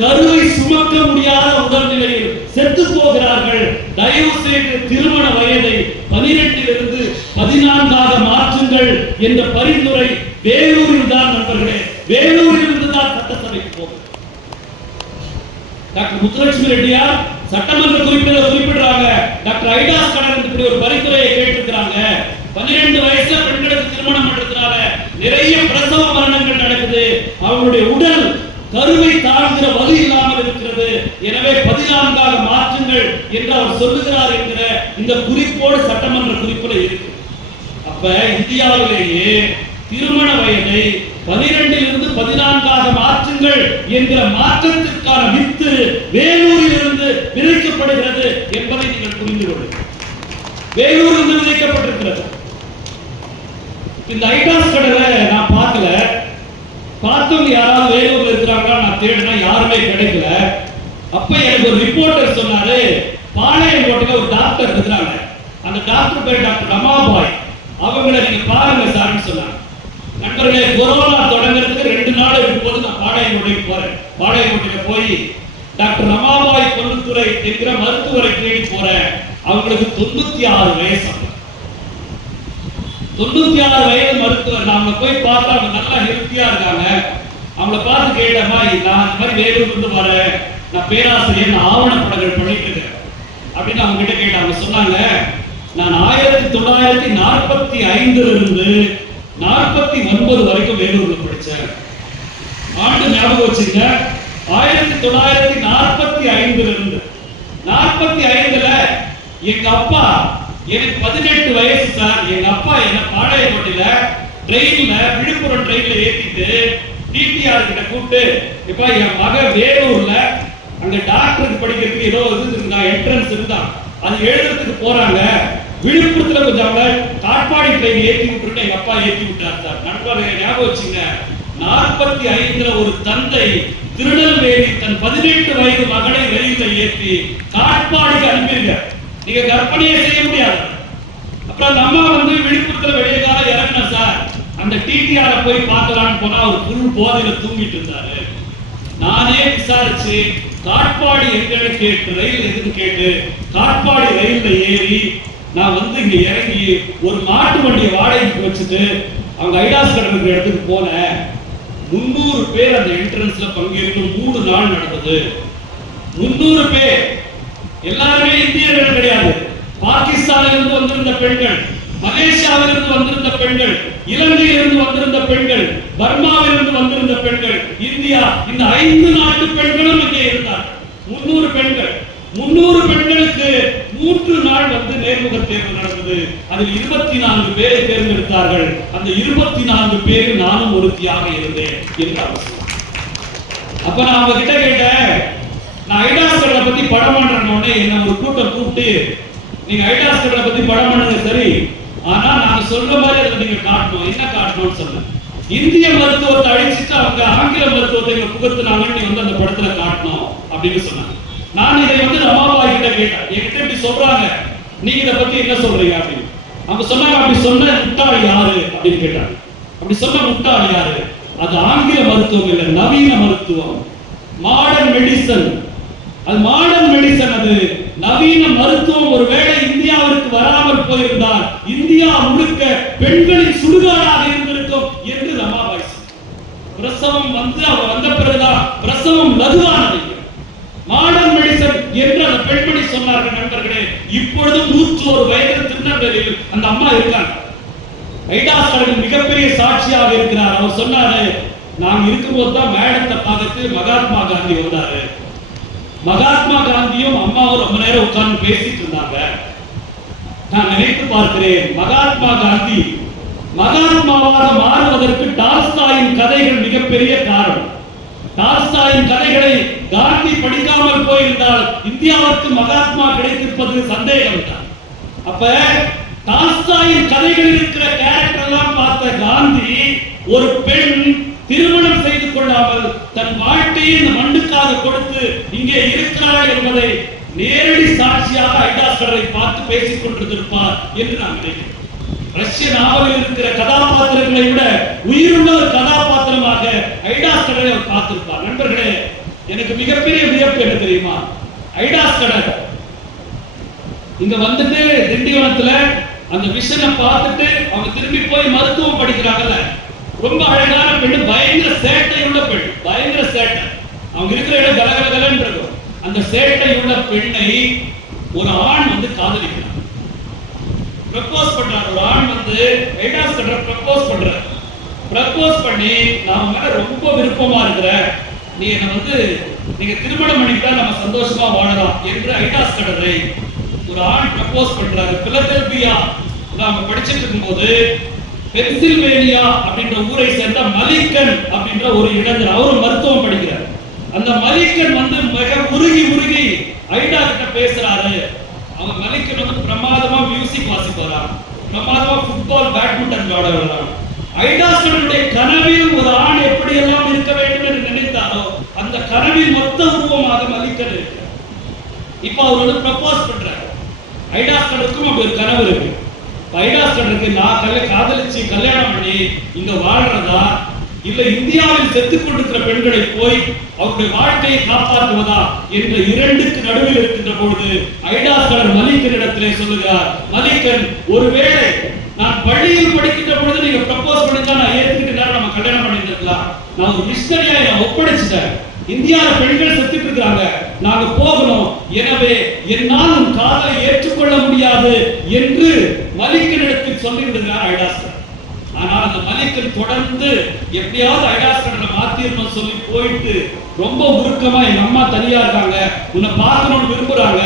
கருவை சுமக்க முடியாத உடல்நிலையில் செத்து போகிறார்கள். தயவு செய்து திருமண வயதை 12 14 மாற்றுங்கள் என்ற பரிந்துரை வேலூரில் தான் நண்பர்களே, வேலூரில் இருந்து தான் சட்டசபைக்கு போகுது. டாக்டர் முத்துலட்சுமி ரெட்டியார் சட்டமன்ற குறிப்பிடுறாங்க. டாக்டர் ஐடாஸ் கடல் இப்படி ஒரு பரிந்துரையை கேட்டிருக்கிறாங்க. 12 வயசுல பெண்களுக்கு திருமணம் பண்றதுனால நிறைய பிரசவ மரணங்கள் நடக்குது. அவங்களுடைய உடல் கருவை தாழ்கிற வலி இல்லாமல் இருக்கிறது. எனவே 14 மாற்றுங்கள் என்று அவர் சொல்லுகிறார் என்கிற இந்த குறிப்போடு சட்டமன்ற குறிப்பில் இருக்கு. அப்ப இந்தியாவிலேயே திருமண வயதை 12 14 மாற்றுங்கள் என்கிற மாற்றத்திற்கான வித்து வேலூரில் இருந்து விதைக்கப்படுகிறது என்பதை நீங்கள் புரிந்து கொள்ளுங்கள். வேலூரில் விதைக்கப்பட்டிருக்கிறது. இந்த ஐடாஸ் கடலை நான் பார்க்கல. பார்த்தவங்க யாராவது வேலூர்ல இருக்கிறாங்களா நான் தேடினா யாருமே கிடைக்கல. அப்ப எனக்கு ஒரு ரிப்போர்ட்டர் சொன்னாரு, பாளையங்கோட்டையில ஒரு டாக்டர் இருக்கிறாங்க. அந்த டாக்டர் பேர் டாக்டர் ரமாபாய். அவங்கள நீங்க பாருங்க சார்னு சொன்னாங்க. நண்பர்களே, கொரோனா தொடங்குறதுக்கு 2 நாள் இருக்கும்போது நான் பாளையங்கோட்டைக்கு போறேன். பாளையங்கோட்டையில போய் டாக்டர் ரமாபாய் பொன்னுத்துறை என்கிற மருத்துவரை தேடி போறேன். அவங்களுக்கு 96 வயசு. 96 வயது மருத்துவர். நாம போய் பார்த்தா அவங்க நல்லா ஹெல்த்தியா இருக்காங்க. அவங்கள பார்த்து கேட்டமா, நான் இந்த மாதிரி வேலூர்ல இருந்து வரேன், நான் பேராசிரியர், ஆவணப்படங்கள் பண்ணிட்டு இருக்கேன் அப்படின்னு அவங்க கிட்ட கேட்டாங்க. சொன்னாங்க, நான் 1945 இருந்து 49 வரைக்கும் வேலூர்ல படிச்சேன். ஆண்டு ஞாபகம் வச்சுங்க, 1945 இருந்து 45ல எங்க அப்பா, எனக்கு 18 வயசு சார், எங்க அப்பா என்ன பாளையங்கோட்டையில ட்ரெயின்ல, விழுப்புரம் ட்ரெயின்ல ஏத்திட்டு டிடிஆர் கிட்ட கூப்பிட்டு, இப்ப என் மக வேலூர்ல அங்க டாக்டருக்கு படிக்கிறதுக்கு ஏதோ இருந்தா என்ட்ரன்ஸ் இருந்தா அது எழுதுறதுக்கு போறாங்க, விழுப்புரத்துல கொஞ்சம் காட்பாடி ட்ரெயின் ஏத்தி விட்டுட்டு எங்க அப்பா ஏத்தி விட்டார் சார். நண்பர்கள் ஞாபகம் வச்சுங்க, 45ல ஒரு தந்தை திருநெல்வேலி தன் 18 வயது மகனை ரயில்ல ஏற்றி காட்பாடிக்கு அனுப்பியிருக்க. நீங்க கற்பனையே செய்ய முடியாது. அப்புறம் நம்ம வந்து விழுப்புரத்துல வெளியே கால இறங்கின சார், அந்த டிடிஆர் போய் பார்க்கலான்னு போனா அவர் ஃபுல் போதையில தூங்கிட்டு இருந்தாரு. நானே விசாரிச்சு காட்பாடி எங்கன்னு கேட்டு, ரயில் எதுன்னு கேட்டு காட்பாடி ரயில்ல ஏறி நான் வந்து இங்க இறங்கி ஒரு மாட்டு வண்டியை வாடகைக்கு வச்சுட்டு அவங்க ஐடாஸ் கடலுக்கு இடத்துக்கு போனேன். 300 பேர் அந்த என்ட்ரன்ஸ்ல பங்கேற்று 3 நாள் நடந்தது. 300 பேர் எல்லாருமே இந்தியர்கள் கிடையாது. பாகிஸ்தானிலிருந்து வந்திருந்த பெண்கள், மலேசியாவிலிருந்து வந்திருந்த பெண்கள், இலங்கையிலிருந்து வந்திருந்த பெண்கள், பர்மாவிலிருந்து வந்திருந்த பெண்கள், இந்தியா, இந்த 5 நாட்டு பெண்களும் இங்கே இருந்தார். 300 பெண்கள். 300 பெண்களுக்கு 3 நாள் வந்து நேர்முக தேர்வு நடந்தது. அதில் 24 பேரை தேர்ந்தெடுத்தார்கள். அந்த 24 பேரில் நானும் ஒருத்தியாக இருந்தேன் என்று அவர் சொன்னார். அப்ப நான் அவங்க கிட்ட கேட்டேன், நான் ஐடாஸ் கடலை பத்தி படம் பண்றேன்னு என்ன ஒரு கூட்டம் கூப்பிட்டு, நீங்க ஐடாஸ் கடலை பத்தி படம் பண்ணுங்க சரி, ஆனா நாங்க சொல்ற மாதிரி அதை நீங்க காட்டணும். என்ன காட்டணும்னு சொன்னேன். இந்திய மருத்துவத்தை அழிச்சிட்டு அவங்க ஆங்கில மருத்துவத்தை புகுத்துனாங்கன்னு நீ வந்து அந்த படத்துல காட்டணும் அப்படின்னு சொன்னாங்க. நான் இதை வந்து ரமாபாய் கிட்ட கேட்டேன், என்கிட்ட இப்படி சொல்றாங்க, நீங்க இதை பத்தி என்ன சொல்றீங்க அப்படின்னு. அவங்க சொன்னாங்க, அப்படி சொன்ன முட்டாள் யாரு அப்படின்னு கேட்டாங்க. அப்படி சொன்ன முட்டாள் யாரு? அது ஆங்கில மருத்துவம் இல்ல, நவீன மருத்துவம், மாடர்ன் மெடிசன். அது மாடர்ன் மெடிசன், அது நவீன மருத்துவம். ஒருவேளை இந்தியாவிற்கு வராமல் போயிருந்தால் இந்தியா முழுக்க பெண்களின் சுடுகாடாக இருந்திருக்கும் என்று ரமாபாய். பிரசவம் அவர் வந்த பிறகுதான் பிரசவம் லகுவானது. மாடர்ன் மெடிசன் என்று அந்த பெண்மணி சொன்னார்கள். நண்பர்களே, இப்பொழுதும் 101 வயதில் திருநெல்வேலியில் அந்த அம்மா இருக்காங்க. ஐடாஸ் அவர்கள் மிகப்பெரிய சாட்சியாக இருக்கிறார். அவர் சொன்னாரு, நாங்க இருக்கும்போது தான் மேடத்தை பார்த்து மகாத்மா காந்தி வந்தாரு. மகாத்மா காந்தியும் அம்மாவும் ரொம்ப நேரம் உட்கார்ந்து பேசிட்டு இருந்தாங்க. நான் நினைத்து பார்க்கிறேன், மகாத்மா காந்தி மகாத்மாவாக மாறுவதற்கு டால்ஸ்டாயின் கதைகள் மிகப்பெரிய காரணம். டால்ஸ்டாயின் கதைகளை காந்தி படிக்காமல் போயிருந்தால் இந்தியாவுக்கு மகாத்மா கிடைத்திருப்பது சந்தேகம் தான். அப்ப டால்ஸ்டாயின் கதைகளில் இருக்கிற கேரக்டர் எல்லாம் பார்த்த காந்தி ஒரு பெண் திருமணம் செய்து கொள்ளாமல் தன் வாழ்க்கையை இந்த மண்ணுக்காக கொடுத்து இங்கே இருக்கிறாள் என்பதை நேரடி சாட்சியாக ஐடாஸ்கரை பார்த்து பேசிக் கொண்டிருப்பார் என்று நான் நினைக்கிறேன். ரஷ்ய நாவலில் இருக்கிற கதாபாத்திரங்களை விட உயிருள்ள ஒரு கதாபாத்திரமாக ஐடாஸ்கரை அவர் பார்த்திருப்பார். நண்பர்களே, எனக்கு மிகப்பெரிய வியப்பு என்ன தெரியுமா? ஐடாஸ்கர் இங்க வந்துட்டு திண்டிவனத்துல அந்த விஷனை பார்த்துட்டு அவங்க திரும்பி போய் மருத்துவம் படிக்கிறாங்கல்ல, ரொம்ப அழகான பெண், பயங்கர சேட்டையுள்ள பெண், பயங்கர சேட்டை. அவங்க இருக்கிற இடம் கலகலகலன்னு இருக்கும். அந்த சேட்டையுள்ள பெண்ணை ஒரு ஆண் வந்து காதலிக்கிறார், ப்ரப்போஸ் பண்றார். ஒரு ஆண் வந்து ஐடாஸ்கர் ப்ரப்போஸ் பண்றார். ப்ரப்போஸ் பண்ணி, நான் மேல ரொம்ப விருப்பமா இருக்கிற, நீ என்ன வந்து நீங்க திருமணம் பண்ணிட்டா நம்ம சந்தோஷமா வாழலாம் என்று ஐடாஸ்கரை ஒரு ஆண் ப்ரப்போஸ் பண்றாரு. பிலடெல்பியா நாம படிச்சிட்டு இருக்கும்போது பென்சில்வேனியா அப்படின்ற ஊரை சேர்ந்த மலிக்கன் அப்படின்ற ஒரு இளைஞர், அவரும் மருத்துவம் படிக்கிறார். அந்த மலிக்கன் வந்து மிக உருகி ஐடா கிட்ட பேசுறாரு. அவங்க மலிக்கன் வந்து பிரமாதமா மியூசிக் வாசிப்பாரா, பிரமாதமா ஃபுட்பால் பேட்மிண்டன் விளையாடுறாரு. ஐடாஸ்கருடைய கனவில் ஒரு ஆண் எப்படி எல்லாம் இருக்க வேண்டும் என்று நினைத்தாரோ அந்த கனவில் மொத்த உருவமாக மலிக்கன் இருக்கு. இப்ப அவர் வந்து ப்ரப்போஸ் பண்றாரு. ஐடாஸ்கருக்கும் அப்படி ஒரு கனவு இருக்கு. ஐடாஸ்கருக்கு நான் காதலிச்சு கல்யாணம் பண்ணி இங்க வாழ்றதா இல்ல இந்தியாவில் செத்துக் கொண்டிருக்கிற பெண்களை போய் அவருடைய வாழ்க்கையை காப்பாற்றுவதா என்ற இரண்டுக்கு நடுவில் இருக்கின்ற பொழுது ஐடாஸ்கர் மலிக்கனிடத்திலே சொல்லுகிறார், மலிக்கன், ஒருவேளை நான் பள்ளியில் படிக்கின்ற பொழுது நீங்க ப்ரப்போஸ் பண்ணிருந்தா நான் ஏத்துக்கிட்டு நம்ம கல்யாணம் பண்ணிருக்கலாம். நான் ஒரு மிஷனரியா நான் ஒப்படைச்சிட்டேன். இந்தியாவில் பெண்கள் செத்துட்டு இருக்காங்க, நாங்க போகணும். எனவே என்னால் உன் காதலை ஏற்றுக்கொள்ள முடியாது என்று மலிக்கனிடத்தில் சொல்லி விடுகிறார் ஐடாஸ்கர். ஆனால் அந்த மலிக்கன் தொடர்ந்து எப்படியாவது ஐடாஸ்கரை மாத்திரணும் சொல்லி போயிட்டு ரொம்ப உருக்கமா, எங்க அம்மா தனியா இருக்காங்க, உன்னை பார்க்கணும்னு விரும்புறாங்க,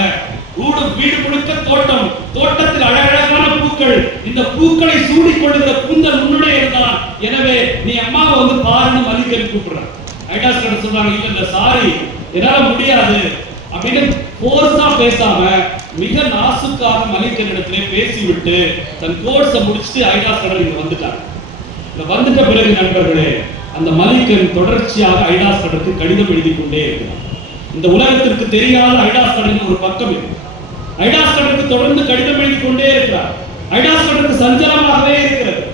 வீடு முழுக்க தோட்டம், தோட்டத்தில் அழகழகான பூக்கள், இந்த பூக்களை சூடிக் கொள்ளுகிற கூந்தல் உன்னுடைய இருந்தான், எனவே நீ அம்மாவை வந்து பாருன்னு மலிக்கன் கூப்பிடுறான். ஐடாஸ்கர் சொல்றாங்க, இல்ல சாரி என்னால முடியாது அப்படின்னு போர்ஸா பேசாம மிக நாசுக்காக மலிக்கனிடத்திலே பேசிவிட்டு தன் கோர்ஸை முடிச்சுட்டு ஐடாஸ்கர் இங்க வந்துட்டாங்க. வந்துட்ட பிறகு நண்பர்களே, அந்த மலிக்கன் தொடர்ச்சியாக ஐடாஸ்கருக்கு கடிதம் எழுதி கொண்டே இருக்கிறார். இந்த உலகத்திற்கு தெரியாத ஐடாஸ்கரின் ஒரு பக்கம் இருக்கு. ஐடாஸ்கருக்கு தொடர்ந்து கடிதம் எழுதி கொண்டே இருக்கிறார். ஐடாஸ்கருக்கு சஞ்சலமாகவே இருக்கிறது.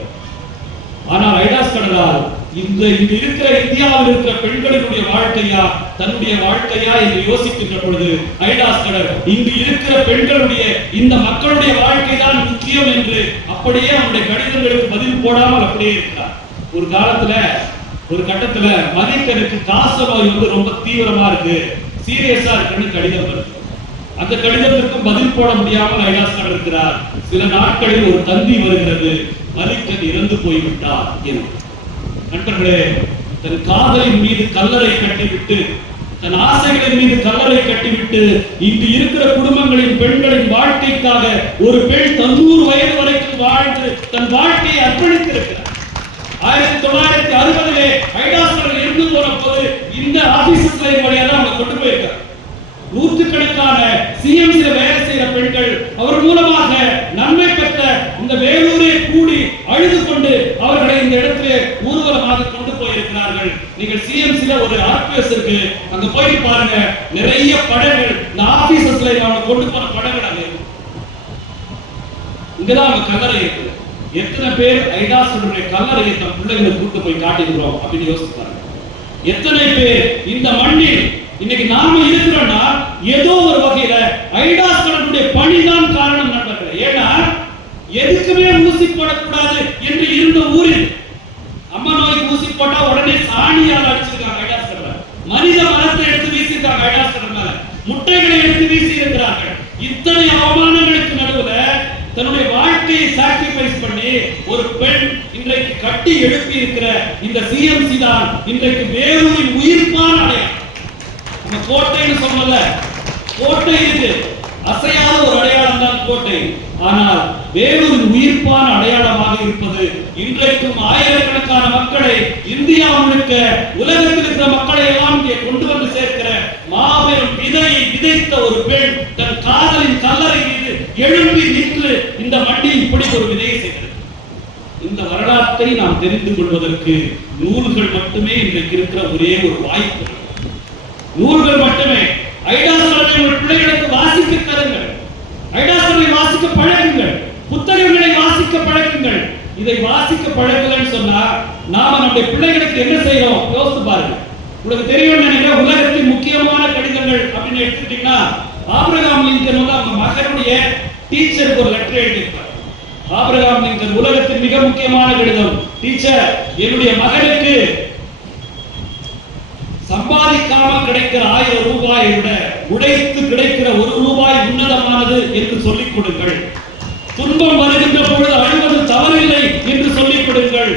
ஆனால் ஐடாஸ்கரால் இங்கு இருக்கிற இந்தியாவில் இருக்கிற பெண்களுடைய வாழ்க்கையா தன்னுடைய வாழ்க்கையா என்று யோசிக்கின்ற பொழுது ஐடாஸ்கர் இங்கு இருக்கிற பெண்களுடைய இந்த மக்களுடைய வாழ்க்கை தான் முக்கியம் என்று அப்படியே அவருடைய கடிதங்களுக்கு பதில் போடாமல் அப்படியே இருக்கிறார். ஒரு காலத்துல ஒரு கட்டத்துல மலிக்கனுக்கு காசநோய் வந்து ரொம்ப தீவிரமா இருக்கு, சீரியஸா இருக்குன்னு கடிதம் வருது. அந்த கடிதத்திற்கும் பதில் போட முடியாமல் ஐடாஸ்கர் இருக்கிறார். சில நாட்களில் ஒரு தந்தி வருகிறது, மலிக்கன் இறந்து போய்விட்டார் என்று. நண்பர்களே, தன் காதலின் மீது கல்லறை கட்டிவிட்டு, தன் ஆசைகளின் மீது கல்லறை கட்டிவிட்டு இங்கு இருக்கிற குடும்பங்களின் பெண்களின் வாழ்க்கைக்காக ஒரு பெண் 90 வயது வரைக்கும் வாழ்ந்து தன் வாழ்க்கையை அர்ப்பணித்திருக்கிறார். 1960 ஐடாஸ்கர் இருந்து போன போது இந்த ஆபீஸ் லைன் வழியா தான் அவங்க கொண்டு போயிருக்காங்க. நூற்றுக்கணக்கான சிஎம்சி வேலை செய்கிற பெண்கள் அவர் மூலமாக நன்மை பெற்ற இந்த வேலூரை கூடி அழுது கொண்டு அவர்களை இந்த இடத்திலே ஊர்வலமாக கொண்டு போயிருக்கிறார்கள். நீங்கள் சிஎம்சில ஒரு ஆர்பிஎஸ் இருக்கு, அங்க போய் பாருங்க, நிறைய படங்கள் இந்த ஆபீசஸ்ல அவங்க கொண்டு போன படங்கள் அங்க. இங்கதான் அவங்க கல்லறை இருக்குது. எத்தனை பேர் ஐடாஸ்களுடைய கல்லறையை தம் பிள்ளைகளை கூட்டு போய் காட்டிக்கிறோம் அப்படின்னு யோசிச்சு பாருங்க. எத்தனை பேர் இந்த மண்ணில் இன்னைக்கு நாம இருக்கிறோம்னா ஏதோ ஒரு வகையில ஐடாஸ்களுடைய பணிதான் காரணம் நண்பர்களே. ஏன்னா எதுக்குமே ஊசி போடக்கூடாது என்று இருந்த ஊரில் அம்மா நோய்க்கு ஊசி போட்டா உடனே சாணியால் அடிச்சிருக்காங்க ஐடாஸ்கள். மனித மரத்தை எடுத்து வீசிருக்காங்க ஐடாஸ்கள் மேல, முட்டைகளை எடுத்து வீசி இருக்கிறார்கள். இத்தனை அவமானங்களுக்கு நடுவுல தன்னுடைய வாழ்க்கையை சாக்ரிஃபைஸ் பண்ணி ஒரு பெண் இன்றைக்கு கட்டி எழுப்பி இருக்கிற இந்த சிஎம்சி தான் இன்றைக்கு வேலூரின் உயிர்ப்பான அடையாளம். நம்ம கோட்டைன்னு சொன்னல, கோட்டை இருக்கு, அசையாத ஒரு அடையாளம் தான் கோட்டை. ஆனால் வேலூரின் உயிர்ப்பான அடையாளமாக இருப்பது இன்றைக்கும் ஆயிரக்கணக்கான மக்களை இந்தியா முழுக்க உலகத்தில் இருக்கிற மக்களை எல்லாம் இங்கே கொண்டு வந்து சேர்க்கிற மாபெரும் விதையை விதைத்த ஒரு பெண் தன் காதலின் கல்லறை மீது எழும்பி நின்று இந்த மண்ணில் இப்படி ஒரு விதையை செய்கிறது. இந்த வரலாற்றை நாம் தெரிந்து கொள்வதற்கு நூல்கள் மட்டுமே இன்றைக்கு இருக்கிற ஒரே ஒரு வாய்ப்பு. நூல்கள் மட்டுமே. ஐடாஸ்களை உங்கள் பிள்ளைகளுக்கு வாசிக்க தருங்கள், ஐடாஸ்களை வாசிக்க பழகுங்கள், புத்தகங்களை வாசிக்க பழகுங்கள். இதை வாசிக்க பழகலன்னு சொன்னா நாம நம்முடைய பிள்ளைகளுக்கு என்ன செய்யறோம் யோசித்து பாருங்க. உங்களுக்கு தெரியும் நினைக்கிற உலகத்தின் முக்கியமான கடிதங்கள் அப்படின்னு எடுத்துக்கிட்டீங்கன்னா ஆபிரகாம் லிங்கன் வந்து அவங்க மகனுடைய டீச்சருக்கு ஒரு லெட்டர் எழுதியிருப்பார். ஆபிரகாம் லிங்கன் உலகத்தின் மிக முக்கியமான கடிதம், டீச்சர் என்னுடைய மகனுக்கு சம்பாதிக்காமல் கிடைக்கிற 1000 ரூபாயை விட உழைத்து கிடைக்கிற 1 ரூபாய் உன்னதமானது என்று சொல்லிக் கொடுங்கள். துன்பம் வருகின்ற பொழுது அழுவது தவறில்லை என்று சொல்லிக் கொடுங்கள்.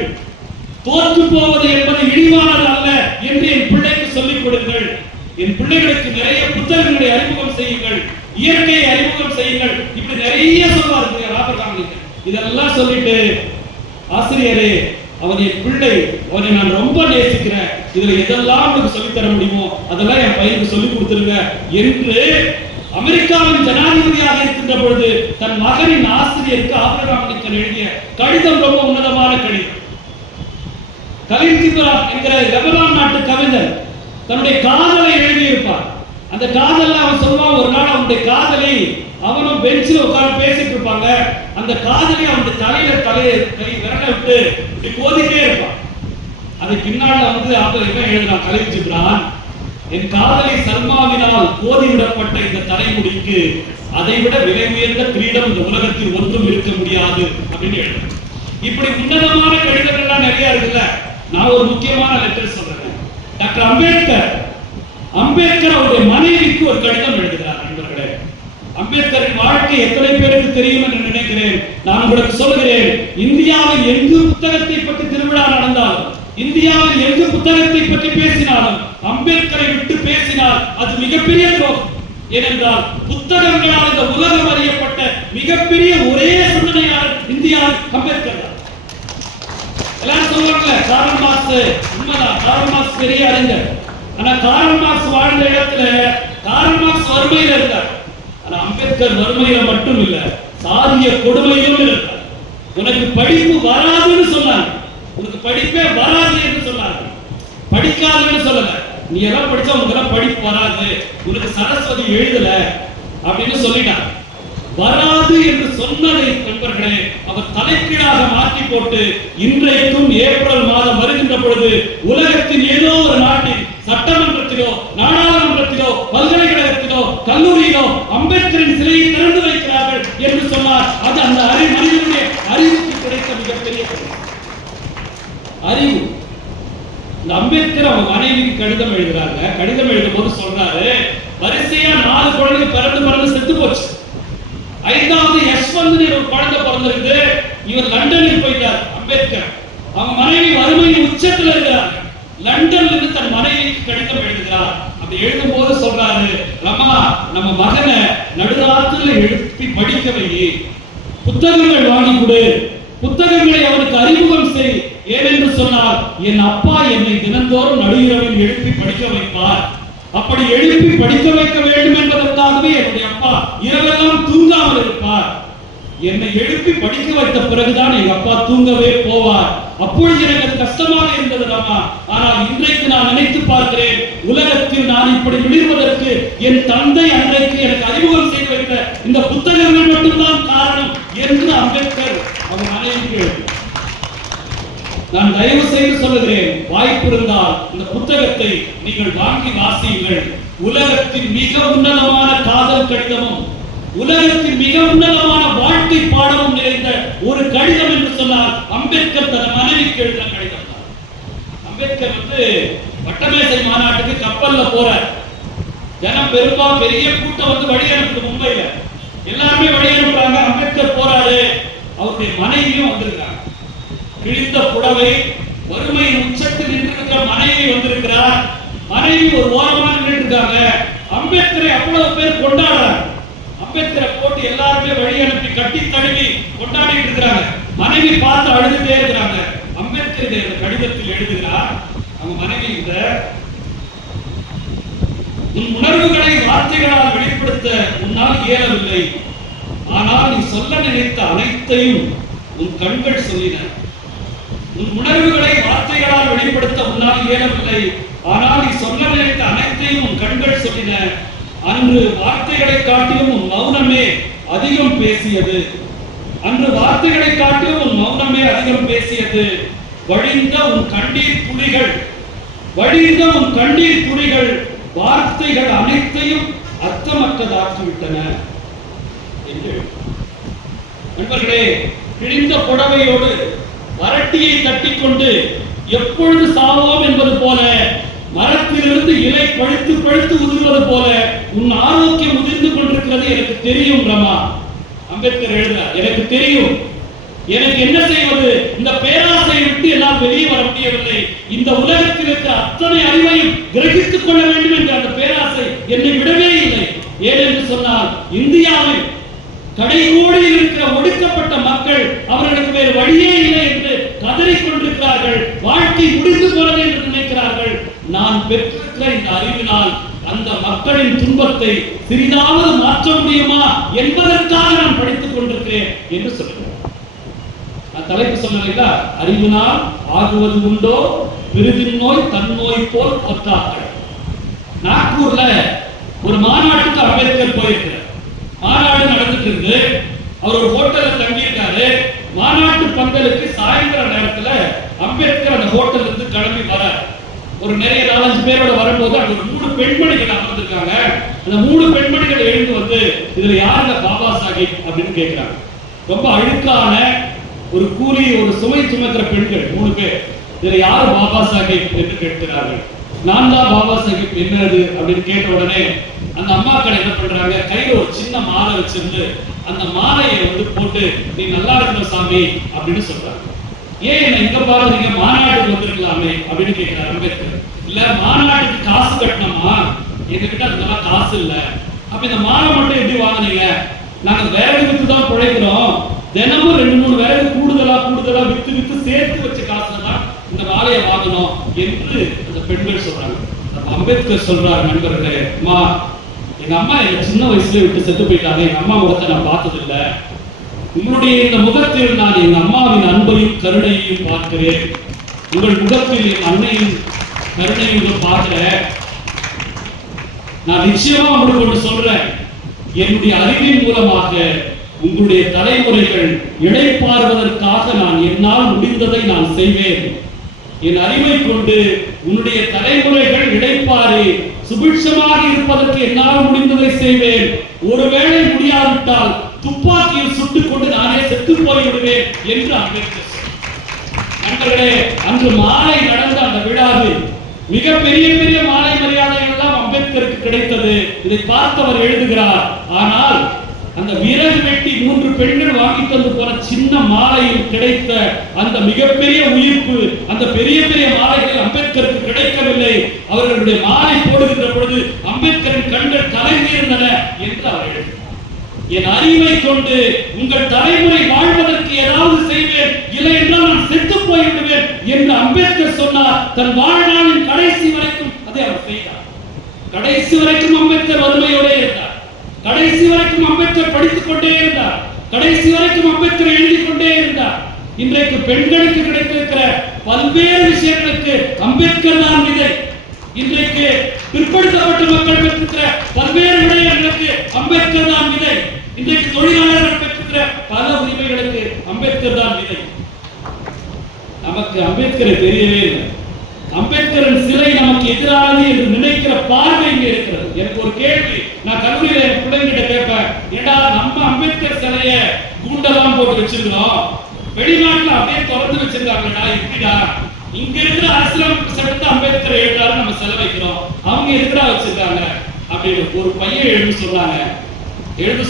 தோற்று போவது என்பது இழிவானது அல்ல என்று என் பிள்ளைக்கு சொல்லிக் கொடுங்கள். என் பிள்ளைகளுக்கு நிறைய புத்தகங்களை அறிமுகம் செய்யுங்கள், இயற்கையை அறிமுகம் செய்யுங்கள். இப்படி நிறைய சொல்வார்கள் ஆபிரகாம் லிங்கன். இதெல்லாம் சொல்லிட்டு ஆசிரியரே அவன் என் பிள்ளை, அவனை நான் ரொம்ப நேசிக்கிறேன், இதுல எதெல்லாம் உங்களுக்கு சொல்லித் தர முடியுமோ அதெல்லாம் என் பையனுக்கு சொல்லிக் கொடுத்துருங்க என்று அமெரிக்காவின் ஜனாதிபதியாக இருக்கின்ற பொழுது தன் மகனின் ஆசிரியருக்கு ஆபிரகாம் லிங்கன் எழுதிய கடிதம் ரொம்ப உன்னதமான கடிதம். கலீல் ஜிப்ரான் என்கிற லெபனான் நாட்டு கவிஞர் தன்னுடைய காதலை எழுதியிருப்பார். அந்த காதல்ல அவன் சொல்லுவான், ஒரு நாள் அவனுடைய காதலி அவனும் பெஞ்சில் உட்கார்ந்து பேசிட்டு இருப்பாங்க. அந்த காதலி அவனுடைய கை விரல விட்டு இப்படி கோதிட்டே இருப்பான். அது பின்னால வந்து அவர் என்ன எழுதுறான் கலீல் ஜிப்ரான், என் காதலி சல்மாவினால் கோதிவிடப்பட்ட இந்த தலைமுடிக்கு அதை விட விலை உயர்ந்த கிரீடம் இந்த உலகத்தில் ஒன்றும் இருக்க முடியாது அப்படின்னு எழுதுறான். இப்படி உன்னதமான கடிதங்கள்லாம் நிறைய இருக்குல்ல. நான் ஒரு முக்கியமான லெட்டர் சொல்றேன். டாக்டர் அம்பேத்கர் அவருடைய மனைவிக்கு ஒரு கடிதம் எழுதுகிறார். நண்பர்களே, அம்பேத்கரின் வாழ்க்கை எத்தனை பேருக்கு தெரியும் என்று நினைக்கிறேன். நான் உங்களுக்கு சொல்கிறேன், இந்தியாவில் எங்கு புத்தகத்தை பற்றி திருவிழா நடந்தாலும், இந்தியாவில் எங்கு புத்தகத்தை பற்றி பேசினாலும் அம்பேத்கரை விட்டு பேசினால் அது மிகப்பெரிய துரோகம். ஏனென்றால் புத்தகங்களால் இந்த உலகம் அறியப்பட்ட மிகப்பெரிய ஒரே சிந்தனையாளர் இந்தியாவில் அம்பேத்கர் தான். எல்லாரும் சொல்லுவாங்க கார்ல் மார்க்ஸ், உண்மைதான், கார்ல் மார்க்ஸ் பெரிய அறிஞர். ஆனா கார்ல் மார்க்ஸ் வாழ்ந்த இடத்துல கார்ல் மார்க்ஸ் வறுமையில் இருந்தார். ஆனா அம்பேத்கர் வறுமையில மட்டும் இல்ல, சாதிய கொடுமையிலும் இருந்தார். உனக்கு படிப்பு வராதுன்னு சொன்னாங்க, உனக்கு படிப்பே வராது என்று சொன்னாங்க. படிக்காதுன்னு சொல்லல, நீ எல்லாம் படிச்சா உனக்கு எல்லாம் படிப்பு வராது, உனக்கு சரஸ்வதி எழுதல அப்படின்னு சொல்லிட்டாங்க. வராது என்று சொன்னதை நண்பர்களே அவர் தலைக்கீழாக மாற்றி போட்டு இன்றைக்கும் ஏப்ரல் மாதம் வருகின்ற பொழுது உலகத்தின் ஏதோ ஒரு நாட்டில் சட்டமன்றத்திலோ நாடாளுமன்றத்திலோ பல்கலைக்கழகத்திலோ கல்லூரியிலோ அம்பேத்கரின் சிலையை திறந்து வைக்கிறார்கள் என்று சொன்னார். அது அந்த மனிதனுடைய அறிவுக்கு கிடைத்த மிகப்பெரிய அறிவு. இந்த அம்பேத்கர் அவங்க மனைவிக்கு கடிதம் எழுதுறாங்க. கடிதம் எழுதும் போது சொல்றாரு, வரிசையா 4 குழந்தைகள் பிறந்து செத்து போச்சு. 5வது யஷ்வந்த் ஒரு குழந்தை பிறந்திருக்கு. இவர் லண்டனில் போயிட்டார் அம்பேத்கர். அவங்க மனைவி வறுமையின் உச்சத்தில் இருக்கிறார். லண்டன்ல இருந்து தன் மனைவிக்கு கடிதம் எழுதுகிறார். அப்படி எழுதும் போது சொல்றாரு, ரமா நம்ம மகனை நடுராத்திரில எழுப்பி படிக்க வை, புத்தகங்கள் வாங்கி கொடு, புத்தகங்களை அவனுக்கு அறிமுகம் செய். ஏனென்று சொன்னால் என் அப்பா என்னை தினந்தோறும் நடுஇரவில் எழுப்பி படிக்க வைப்பார். அப்படி எழுப்பி படிக்க வைக்க வேண்டும் என்பதற்காகவே என்னுடைய அப்பா இரவெல்லாம் தூங்காமல் இருப்பார். என்னை எழுப்பி படிக்க வைத்த பிறகுதான் எங்க அப்பா தூங்கவே போவார். அப்பொழுது எனக்கு கஷ்டமாக இருந்தது ராமா. ஆனால் இன்றைக்கு நான் நினைத்து பார்க்கிறேன், உலகத்தில் நான் இப்படி விழுவதற்கு என் தந்தை அன்றைக்கு எனக்கு அறிமுகம் செய்து வைத்த இந்த புத்தகங்கள் மட்டும்தான் காரணம் என்று அம்பேத்கர் அவர் மனைவிக்கு எழுதினார். நான் தயவு செய்து சொல்லுகிறேன், வாய்ப்பு இருந்தால் இந்த புத்தகத்தை நீங்கள் வாங்கி வாசியுங்கள். உலகத்தின் மிக உன்னதமான காதல் கடிதமும் உலகத்தின் மிக உன்னதமான வாழ்க்கை பாடமும் நிறைந்த ஒரு கடிதம் என்று சொன்னால் அம்பேத்கர் தன் மனைவிக்கு எழுதின கடிதம் தான். அம்பேத்கர் வட்டமேசை மாநாட்டுக்கு கப்பல்ல போற ஜனம் பெரிய கூட்டம் வழி அனுப்புது. மும்பைல எல்லாருமே வழி அனுப்புறாங்க. அம்பேத்கர் போறாரு, அவருடைய மனைவியும் வந்திருக்காங்க. கிழிந்த புடவை, வறுமையின் உச்சத்தில் நின்றிருக்கிற மனைவி வந்திருக்கிறார். மனைவி ஒரு ஓரமா நின்று இருக்காங்க. அம்பேத்கரை அவ்வளவு பேர் கொண்டாடுறாங்க. அம்பேத்கரை போட்டு எல்லாருமே வழி அனுப்பி கட்டி தழுவி கொண்டாடிட்டு இருக்கிறாங்க. மனைவி பார்த்து அழுதுட்டே இருக்கிறாங்க. அம்பேத்கர் இந்த கடிதத்தில் எழுதுகிறார், அவங்க மனைவி உன் உணர்வுகளை வார்த்தைகளால் வெளிப்படுத்த உன்னால் இயலவில்லை, ஆனால் நீ சொல்ல நினைத்த அனைத்தையும் உன் கண்கள் சொல்லின. உன் உணர்வுகளை வார்த்தைகளால் வெளிப்படுத்த உன்னால் இயலவில்லை, ஆனால் நீ சொல்ல நினைத்த அனைத்தையும் உன் கண்கள் சொல்லின. அன்று வார்த்தைகளை காட்டிலும் உன் மௌனமே அதிகம் பேசியது. அன்று வார்த்தைகளை காட்டிலும் உன் மௌனமே அதிகம் பேசியது. வழிந்த உன் கண்ணீர் துளிகள் வார்த்தைகள் அனைத்தையும் அர்த்தமற்றதாக்கிவிட்டன. நண்பர்களே, கிழிந்த புடவையோடு வரட்டியை தட்டிக்கொண்டு எப்பொழுது சாவோம் என்பது போல, மரத்திலிருந்து இலை பழுத்து உதிர்வது போல உன் ஆரோக்கியம் உதிர்ந்து கொண்டிருக்கிறது. எனக்கு தெரியும் ரமா. அம்பேத்கர் எழுதுறார், எனக்கு தெரியும். எனக்கு என்ன செய்வது? இந்த பேராசையை விட்டு என்னால் வெளியே வர முடியவில்லை. இந்த உலகத்தில் இருக்கிற அத்தனை அறிவையும் கிரகித்துக் கொள்ள வேண்டும் என்ற அந்த பேராசை என்னை விடவே இல்லை. ஏனென்று சொன்னால், இந்தியாவில் கடைகோடியில் இருக்கிற ஒடுக்கப்பட்ட மக்கள் அவர்களுக்கு வேறு வழியே இல்லை என்று கதறிக் கொண்டிருக்கிறார்கள். வாழ்க்கை முடிந்து போனது என்று நினைக்கிறார்கள். நான் பெற்றிருக்கிற இந்த அறிவினால் அந்த மக்களின் துன்பத்தை சிறிதாவது மாற்ற முடியுமா என்பதற்காக நான் படித்துக் கொண்டிருக்கிறேன் என்று சொல்லுகிறேன். தலைப்பு சொன்னீங்களா, அறிவினால் ஆகுவது உண்டோ விருதின் நோய் தன்னோய் போல் ஒத்தாக்கள். நாக்பூர்ல ஒரு மாநாட்டுக்கு அம்பேத்கர் போயிருக்கிறார். மாநாடு நடந்துட்டு இருந்து அவர் ஒரு ஹோட்டல்ல தங்கியிருக்காரு. மாநாட்டு பந்தலுக்கு சாயந்தர நேரத்துல அம்பேத்கர் அந்த ஹோட்டல்ல இருந்து கிளம்பி வரார். ஒரு நிறைய 4-5 பேரோட வரும்போது அங்க ஒரு 3 பெண்மணிகள் அமர்ந்திருக்காங்க. அந்த 3 பெண்மணிகள் எழுந்து இதுல யாருங்க பாபா சாஹிப் அப்படின்னு கேட்கிறாங்க. ரொம்ப அழுக்கான ஒரு கூலி, ஒரு சுமை சுமக்கிற பெண்கள் 3 பேர். இதுல யாரு பாபா சாஹிப் என்று கேட்கிறார்கள். நான் தான் பாபா சாஹிப். என்னது அப்படின்னு கேட்ட உடனே அந்த அம்மாக்கள் என்ன பண்றாங்க, கையில ஒரு சின்ன மாலை வச்சிருந்து அந்த மாலையை போட்டு நீ நல்லா இருக்கணும் சாமி அப்படின்னு சொல்றாங்க. ஏன் என்ன இங்க பாருங்க, மாநாட்டுக்கு வந்திருக்கலாமே அப்படின்னு கேட்கிறார் அம்பேத்கர். இல்ல, மாநாட்டுக்கு காசு கட்டணுமா? எங்ககிட்ட அதெல்லாம் காசு இல்ல. அப்ப இந்த மாலை மட்டும் எப்படி வாங்கினீங்க? நாங்க விறகு வித்து தான் பிழைக்கிறோம். தினமும் 2-3 விறகு கூடுதலா வித்து சேர்த்து வச்ச காசுல தான் இந்த மாலையை வாங்கணும் என்று அந்த பெண்கள் சொல்றாங்க. அம்பேத்கர் சொல்றாரு, நண்பர்களே, அம்மா எங்க அம்மா என்ன சின்ன வயசுல விட்டு செத்து போயிட்டாங்க. எங்க அம்மா முகத்தை நான் பார்த்தது இல்ல. உங்களுடைய இந்த முகத்தில் நான் எங்க அம்மாவின் அன்பையும் கருணையையும் பார்க்கிறேன். உங்கள் முகத்தில் என் அன்னையின் கருணையும் பார்க்கிறேன். நான் நிச்சயமா உங்களுக்கு ஒன்று சொல்றேன், என்னுடைய அறிவின் மூலமாக உங்களுடைய தலைமுறைகள் இளைப்பாறுவதற்காக நான் என்னால் முடிந்ததை நான் செய்வேன். என் அறிவை கொண்டு உன்னுடைய தலைமுறைகள் இளைப்பாறி சுபிட்சமாக இருப்பதற்கு என்னால் முடிந்ததை செய்வேன். ஒருவேளை முடியாவிட்டால் துப்பாக்கியில் சுட்டுக் கொண்டு நானே செத்து போய்விடுவேன் என்று அம்பேத்கர் சொன்னார். நண்பர்களே, அன்று மாலை நடந்த அந்த விழாவில் மிக பெரிய மாலை மரியாதைகள் எல்லாம் அம்பேத்கருக்கு கிடைத்தது. இதை பார்த்தவர் எழுதுகிறார், ஆனால் அந்த விறகு வெட்டி 3 பெண்கள் வாங்கிட்டு வந்து போன சின்ன மாலையில் கிடைத்த அந்த மிகப்பெரிய உயிர்ப்பு, அந்த பெரிய மாலைகள் அம்பேத்கருக்கு கிடைக்கவில்லை. அவர்களுடைய மாலை போடுகின்ற பொழுது அம்பேத்கரின் கண்கள் கலங்கியிருந்தன என்று அவர் எழுதினார். என் அறிவை கொண்டு உங்கள் தலைமுறை வாழ்வதற்கு ஏதாவது செய்வேன், இல்லை என்றால் நான் செத்து போய்விடுவேன் என்று அம்பேத்கர் சொன்னார். தன் வாழ்நாளின் கடைசி வரைக்கும் அதை அவர் செய்தார். கடைசி வரைக்கும் அம்பேத்கர் வறுமையோட இருந்தார். கடைசி வரைக்கும் அம்பேத்கர் படித்துக் கொண்டே இருந்தார். கடைசி வரைக்கும் அம்பேத்கர் எழுதி கொண்டே இருந்தார். இன்றைக்கு பெண்களுக்கு கிடைத்திருக்கிற பல்வேறு விஷயங்களுக்கு அம்பேத்கர் தான் விதை. இன்றைக்கு பிற்படுத்தப்பட்ட மக்கள் பெற்றிருக்கிற பல்வேறு விடயங்களுக்கு அம்பேத்கர் தான் விதை. இன்றைக்கு தொழிலாளர்கள் பெற்றிருக்கிற பல அம்பேத்கரை தெரியவே இல்லை. அம்பேத்கரின் சிலை நமக்கு எதிரானது என்று நினைக்கிற பார்வை இங்கே இருக்கிறது. எனக்கு ஒரு கேள்வி, நான் கல்லூரியில என் பிள்ளைங்கிட்ட கேட்பேன், ஏடா நம்ம அம்பேத்கர் சிலைய கூண்டெல்லாம் போட்டு வச்சிருக்கிறோம், வெளிநாட்டுல அப்படியே திறந்து வச்சிருக்காங்கடா, எப்படிடா இங்க இருக்கிற அரசியலமைப்பு சட்டத்தை அம்பேத்கர் எழுதாரு நம்ம சிலை வைக்கிறோம், அவங்க எதுக்குடா வச்சிருக்காங்க அப்படின்னு ஒரு பையன் எழுந்து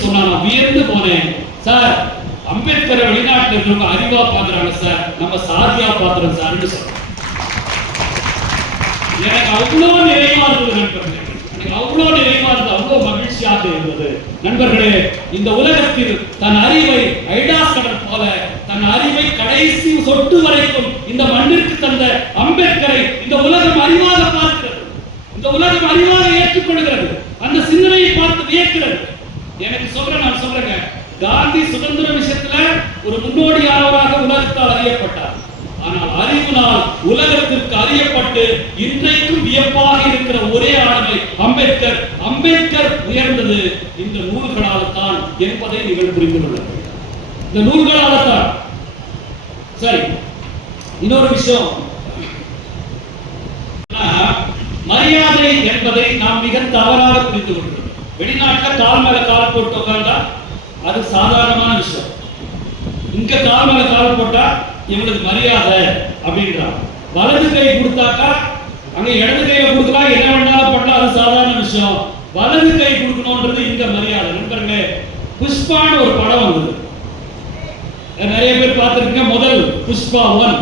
சொன்னா நான் வியந்து போனேன். சார், அம்பேத்கரை வெளிநாட்டுல இருக்கிறவங்க அறிவா பாக்குறாங்க சார், நம்ம சாதியா பாக்குறோம் சார்னு சொல்றேன். எனக்கு அவ்வளவு நிறைவா இருந்தது நண்பர்களே, எனக்கு அவ்வளவு நிறைவா இருந்தது, அவ்வளவு மகிழ்ச்சியாக இருந்தது நண்பர்களே. இந்த உலகத்தில் தன் அறிவை ஐடாஸ் கடல் போல தன் அறிவை கடைசி சொட்டு வரைக்கும் இந்த மண்ணிற்கு தந்த அம்பேத்கரை இந்த உலகம் அறிவாக பார்க்கிறது, இந்த உலகம் அறிவாக ஏற்றுக்கொள்கிறது, அந்த சிந்தனையை பார்த்து வியக்கிறது. எனக்கு நான் சொல்றேங்க, காந்தி சுதந்திர விஷயத்துல ஒரு முன்னோடியானவராக உலகத்தால் அறியப்பட்டார். ஆனால் அறிவினால் உலகத்திற்கு அறியப்பட்டு இன்றைக்கும் வியப்பாக இருக்கிற ஒரே ஆளுமை அம்பேத்கர். அம்பேத்கர் உயர்ந்தது இந்த நூல்களால் தான் என்பதை நீங்கள் புரிந்து கொள்ளுங்கள். இந்த நூல்களால் தான். சரி, இன்னொரு விஷயம், மரியாதை என்பதை நாம் மிக தவறாக புரிந்து கொள்கிறோம். வெளிநாட்டுல கால் மேல கால் போட்டு உட்கார்ந்தா அது சாதாரணமான விஷயம். இங்க கால் மேல கால் போட்டா இவங்களுக்கு மரியாதை அப்படின்றாங்க. வலது கை கொடுத்தாக்கா அங்க இடது கையில கொடுக்கலாம், என்ன வேணாலும் பண்ணலாம், அது சாதாரண விஷயம். வலது கை கொடுக்கணும்ன்றது இங்க மரியாதை. நண்பர்களே, புஷ்பான்னு ஒரு படம் வந்தது, நிறைய பேர் பார்த்திருக்கீங்க. முதல் புஷ்பா 1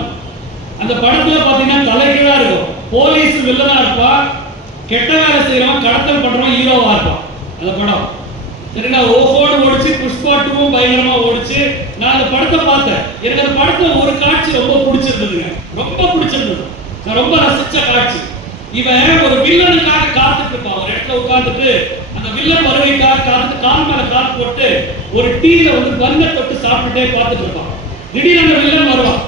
அந்த படத்துல பாத்தீங்கன்னா தலைகீழா இருக்கும். போலீஸ் வில்லனா இருப்பா, கெட்ட வேலை செய்யறவன் கடத்தல் பண்றவன் ஹீரோவா இருப்பான் அந்த படம். சரிங்களா? ஓஹோடு ஓடிச்சு, புஷ்பா 2 பயங்கரமா ஓடிச்சு. நான் அந்த படத்தை பார்த்தேன். எனக்கு அந்த படத்துல ஒரு காட்சி ரொம்ப பிடிச்சிருந்ததுங்க, ரொம்ப பிடிச்சிருந்தது. நான் ரொம்ப ரசிச்ச காட்சி. இவன் ஒரு வில்லனுக்காக காத்துட்டு இருப்பான், ஒரு இடத்துல உட்கார்ந்துட்டு அந்த வில்லன் வருகைக்காக காத்துட்டு கால் மேல கால் போட்டு ஒரு டீல பன்னை தொட்டு சாப்பிட்டுட்டே பார்த்துட்டு இருப்பான். திடீர்னு அந்த வில்லன் வருவான்,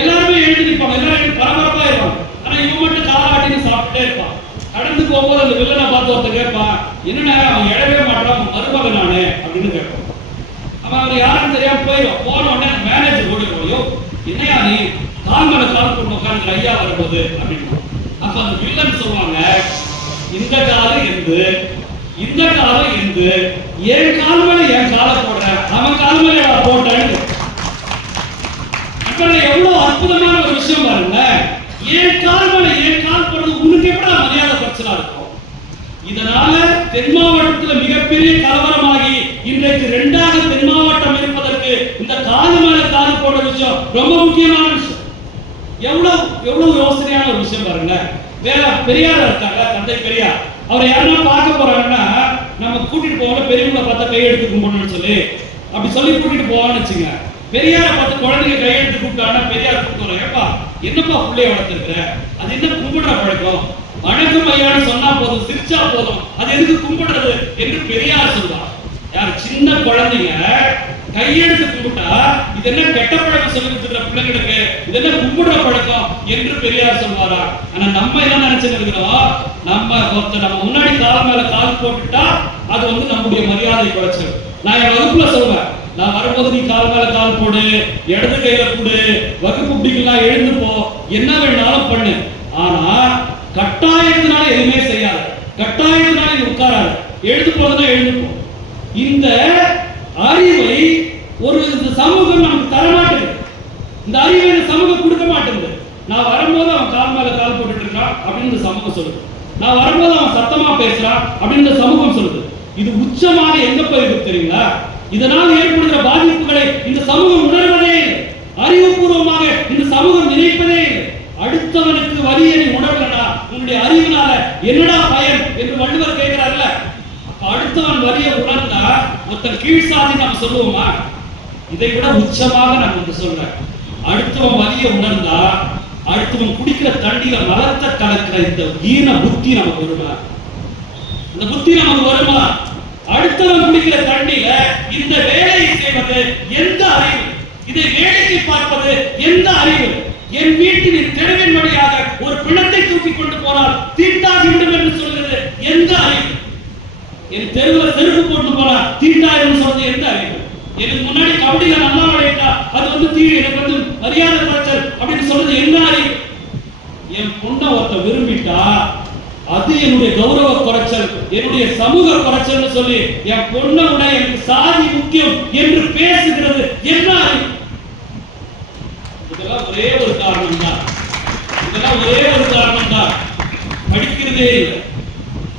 எல்லாருமே எழுதி நிற்பாங்க, எல்லாரும் பரபரப்பா இருப்பாங்க. ஆனா இவன் மட்டும் காலாட்டின்னு சாப்பிட்டுட்டே இருப்பான். கடந்து போகும்போது அந்த வில்லனை பார்த்து ஒருத்தர் கேட்பான், என்னன்னா அவன் எழவே மாட்டான், மருமகன் நானே அப்படின்னு கேட்பான். அவன் யாருன்னு தெரியாம போயிடும். போன உடனே மேனேஜர் ஓடிடுவோம், என்னையா நீ கால் மேல கால் போட்டு உட்காந்து ஐயா வரும்போது அப்படின்னு. அப்ப அந்த வில்லன் சொல்லுவாங்க, இந்த காலம் இருந்து இந்த காலம் இருந்து என் கால் மேல என் காலை போடுறேன், அவன் கால் மேல போட்டேன்னு. எவ்வளவு அற்புதமான ஒரு விஷயம் பாருங்க. ஏன் கால் மேல ஏன் கால் போடுறது உனக்கு எப்படி மரியாதை பிரச்சனை இருக்கும். இதனால தென் மாவட்டத்தில் மிகப்பெரிய கலவரமாகி இன்றைக்கு 2ஆக தென் மாவட்டம் இருப்பதற்கு இந்த கால் மேல கால் போடுற விஷயம் ரொம்ப முக்கியமான விஷயம். எவ்வளவு யோசனையான ஒரு விஷயம் பாருங்க. வேற பெரியார் இருக்காங்க, தந்தை பெரியார். அவரை யாருன்னா பார்க்க போறாங்கன்னா நம்ம கூட்டிட்டு போவோம், பெரியவங்களை பார்த்தா கை எடுத்து கும்பிடணும்னு சொல்லி அப்படி சொல்லி கூட்டிட்டு போவான்னு வச்சுங்க. பெரியாரை பார்த்து குழந்தைங்க கையெழுத்து கூப்பிட்டாங்கன்னா பெரியார் கூப்பிட்டு ஏப்பா என்னப்பா பிள்ளைய வளர்த்துருக்குற, அது என்ன கும்பிடுற பழக்கம், வணக்கம் ஐயான்னு சொன்னா போதும், சிரிச்சா போதும், அது எதுக்கு கும்பிடுறது என்று பெரியார் சொல்வார். யார் சின்ன குழந்தைங்க கையெழுத்து கும்பிட்டா இது என்ன கெட்ட பழக்கம் சொல்லி கொடுத்துற பிள்ளைங்களுக்கு, இது என்ன கும்பிடுற பழக்கம் என்று பெரியார் சொல்வாரா. ஆனா நம்ம என்ன நினைச்சுட்டு இருக்கிறோம், நம்ம முன்னாடி கால் மேல கால் போட்டுட்டா அது நம்முடைய மரியாதை குறைச்சல். நான் என் வகுப்புல சொல்வேன், நான் வரும்போது நீ கால் மேல கால் போடு, இடது கையில கொடு, வகுப்பு பிடிக்கலாம், எழுந்து போ, என்ன வேணாலும் பண்ணு, ஆனா கட்டாயத்தினால எதுவுமே செய்யாது, கட்டாயத்தினால நீ உட்காராது, எழுந்து போறதுனா எழுந்து போ. இந்த அறிவை ஒரு சமூகம் நமக்கு தர மாட்டேங்குது, இந்த அறிவை இந்த சமூகம் கொடுக்க மாட்டேங்குது. நான் வரும்போது அவன் கால் மேல கால் போட்டுட்டு இருக்கான் அப்படின்னு இந்த சமூகம் சொல்லுது, நான் வரும்போது அவன் சத்தமா பேசுறான் அப்படின்னு இந்த சமூகம் சொல்லுது. இது உச்சமாக எங்க போயிருக்கு தெரியுங்களா? இதனால் ஏற்படுகிற பாதிப்புகளை இந்த சமூகம் உணர்வதே இல்லை, அறிவுபூர்வமாக இந்த சமூகம் நினைப்பதே இல்லை. அடுத்தவனுக்கு வலியை நீ உணரலனா உன்னுடைய அறிவினால என்னடா பயன் என்று வள்ளுவர் கேட்கிறார்ல. அடுத்தவன் வலியை உணர்ந்தா ஒருத்தன் கீழ்சாதி நாம் சொல்லுவோமா? இதை விட உச்சமாக நான் சொல்றேன், அடுத்தவன் வலியை உணர்ந்தா அடுத்தவன் குடிக்கிற தண்ணியில மலத்தை கலக்கிற இந்த ஈன புத்தி நமக்கு வருமா? இந்த புத்தி நமக்கு வருமா? அடுத்தவன் குடிக்கிற தண்ணியில இந்த வேலையை செய்வது எந்த அறிவு? இதை வேலைக்கு பார்ப்பது எந்த அறிவு? என் வீட்டின் தெருவின் வழியாக ஒரு பிணத்தை தூக்கி கொண்டு போனால் தீட்டாகிவிடும் என்று சொல்கிறது எந்த அறிவு? என் தெருவில் செருப்பு போட்டு போனால் தீட்டாயிரம் சொல்றது எந்த அறிவு? எனக்கு முன்னாடி கபடியில நல்லா விளையாட்டா அது வந்து எனக்கு வந்து மரியாதை குறைச்சல் அப்படின்னு சொல்றது என்ன அறிவு? என் பொண்ணை ஒருத்த விரும்பிட்டா அது என்னுடைய கௌரவ குறைச்சல், என்னுடைய சமூக குறைச்சல் சொல்லி என் பொண்ணை விட எனக்கு சாதி முக்கியம் என்று பேசுகிறது என்ன அறிவு? இதெல்லாம் ஒரே ஒரு காரணம் தான். இதெல்லாம் ஒரே ஒரு காரணம் தான். படிக்கிறதே இல்லை,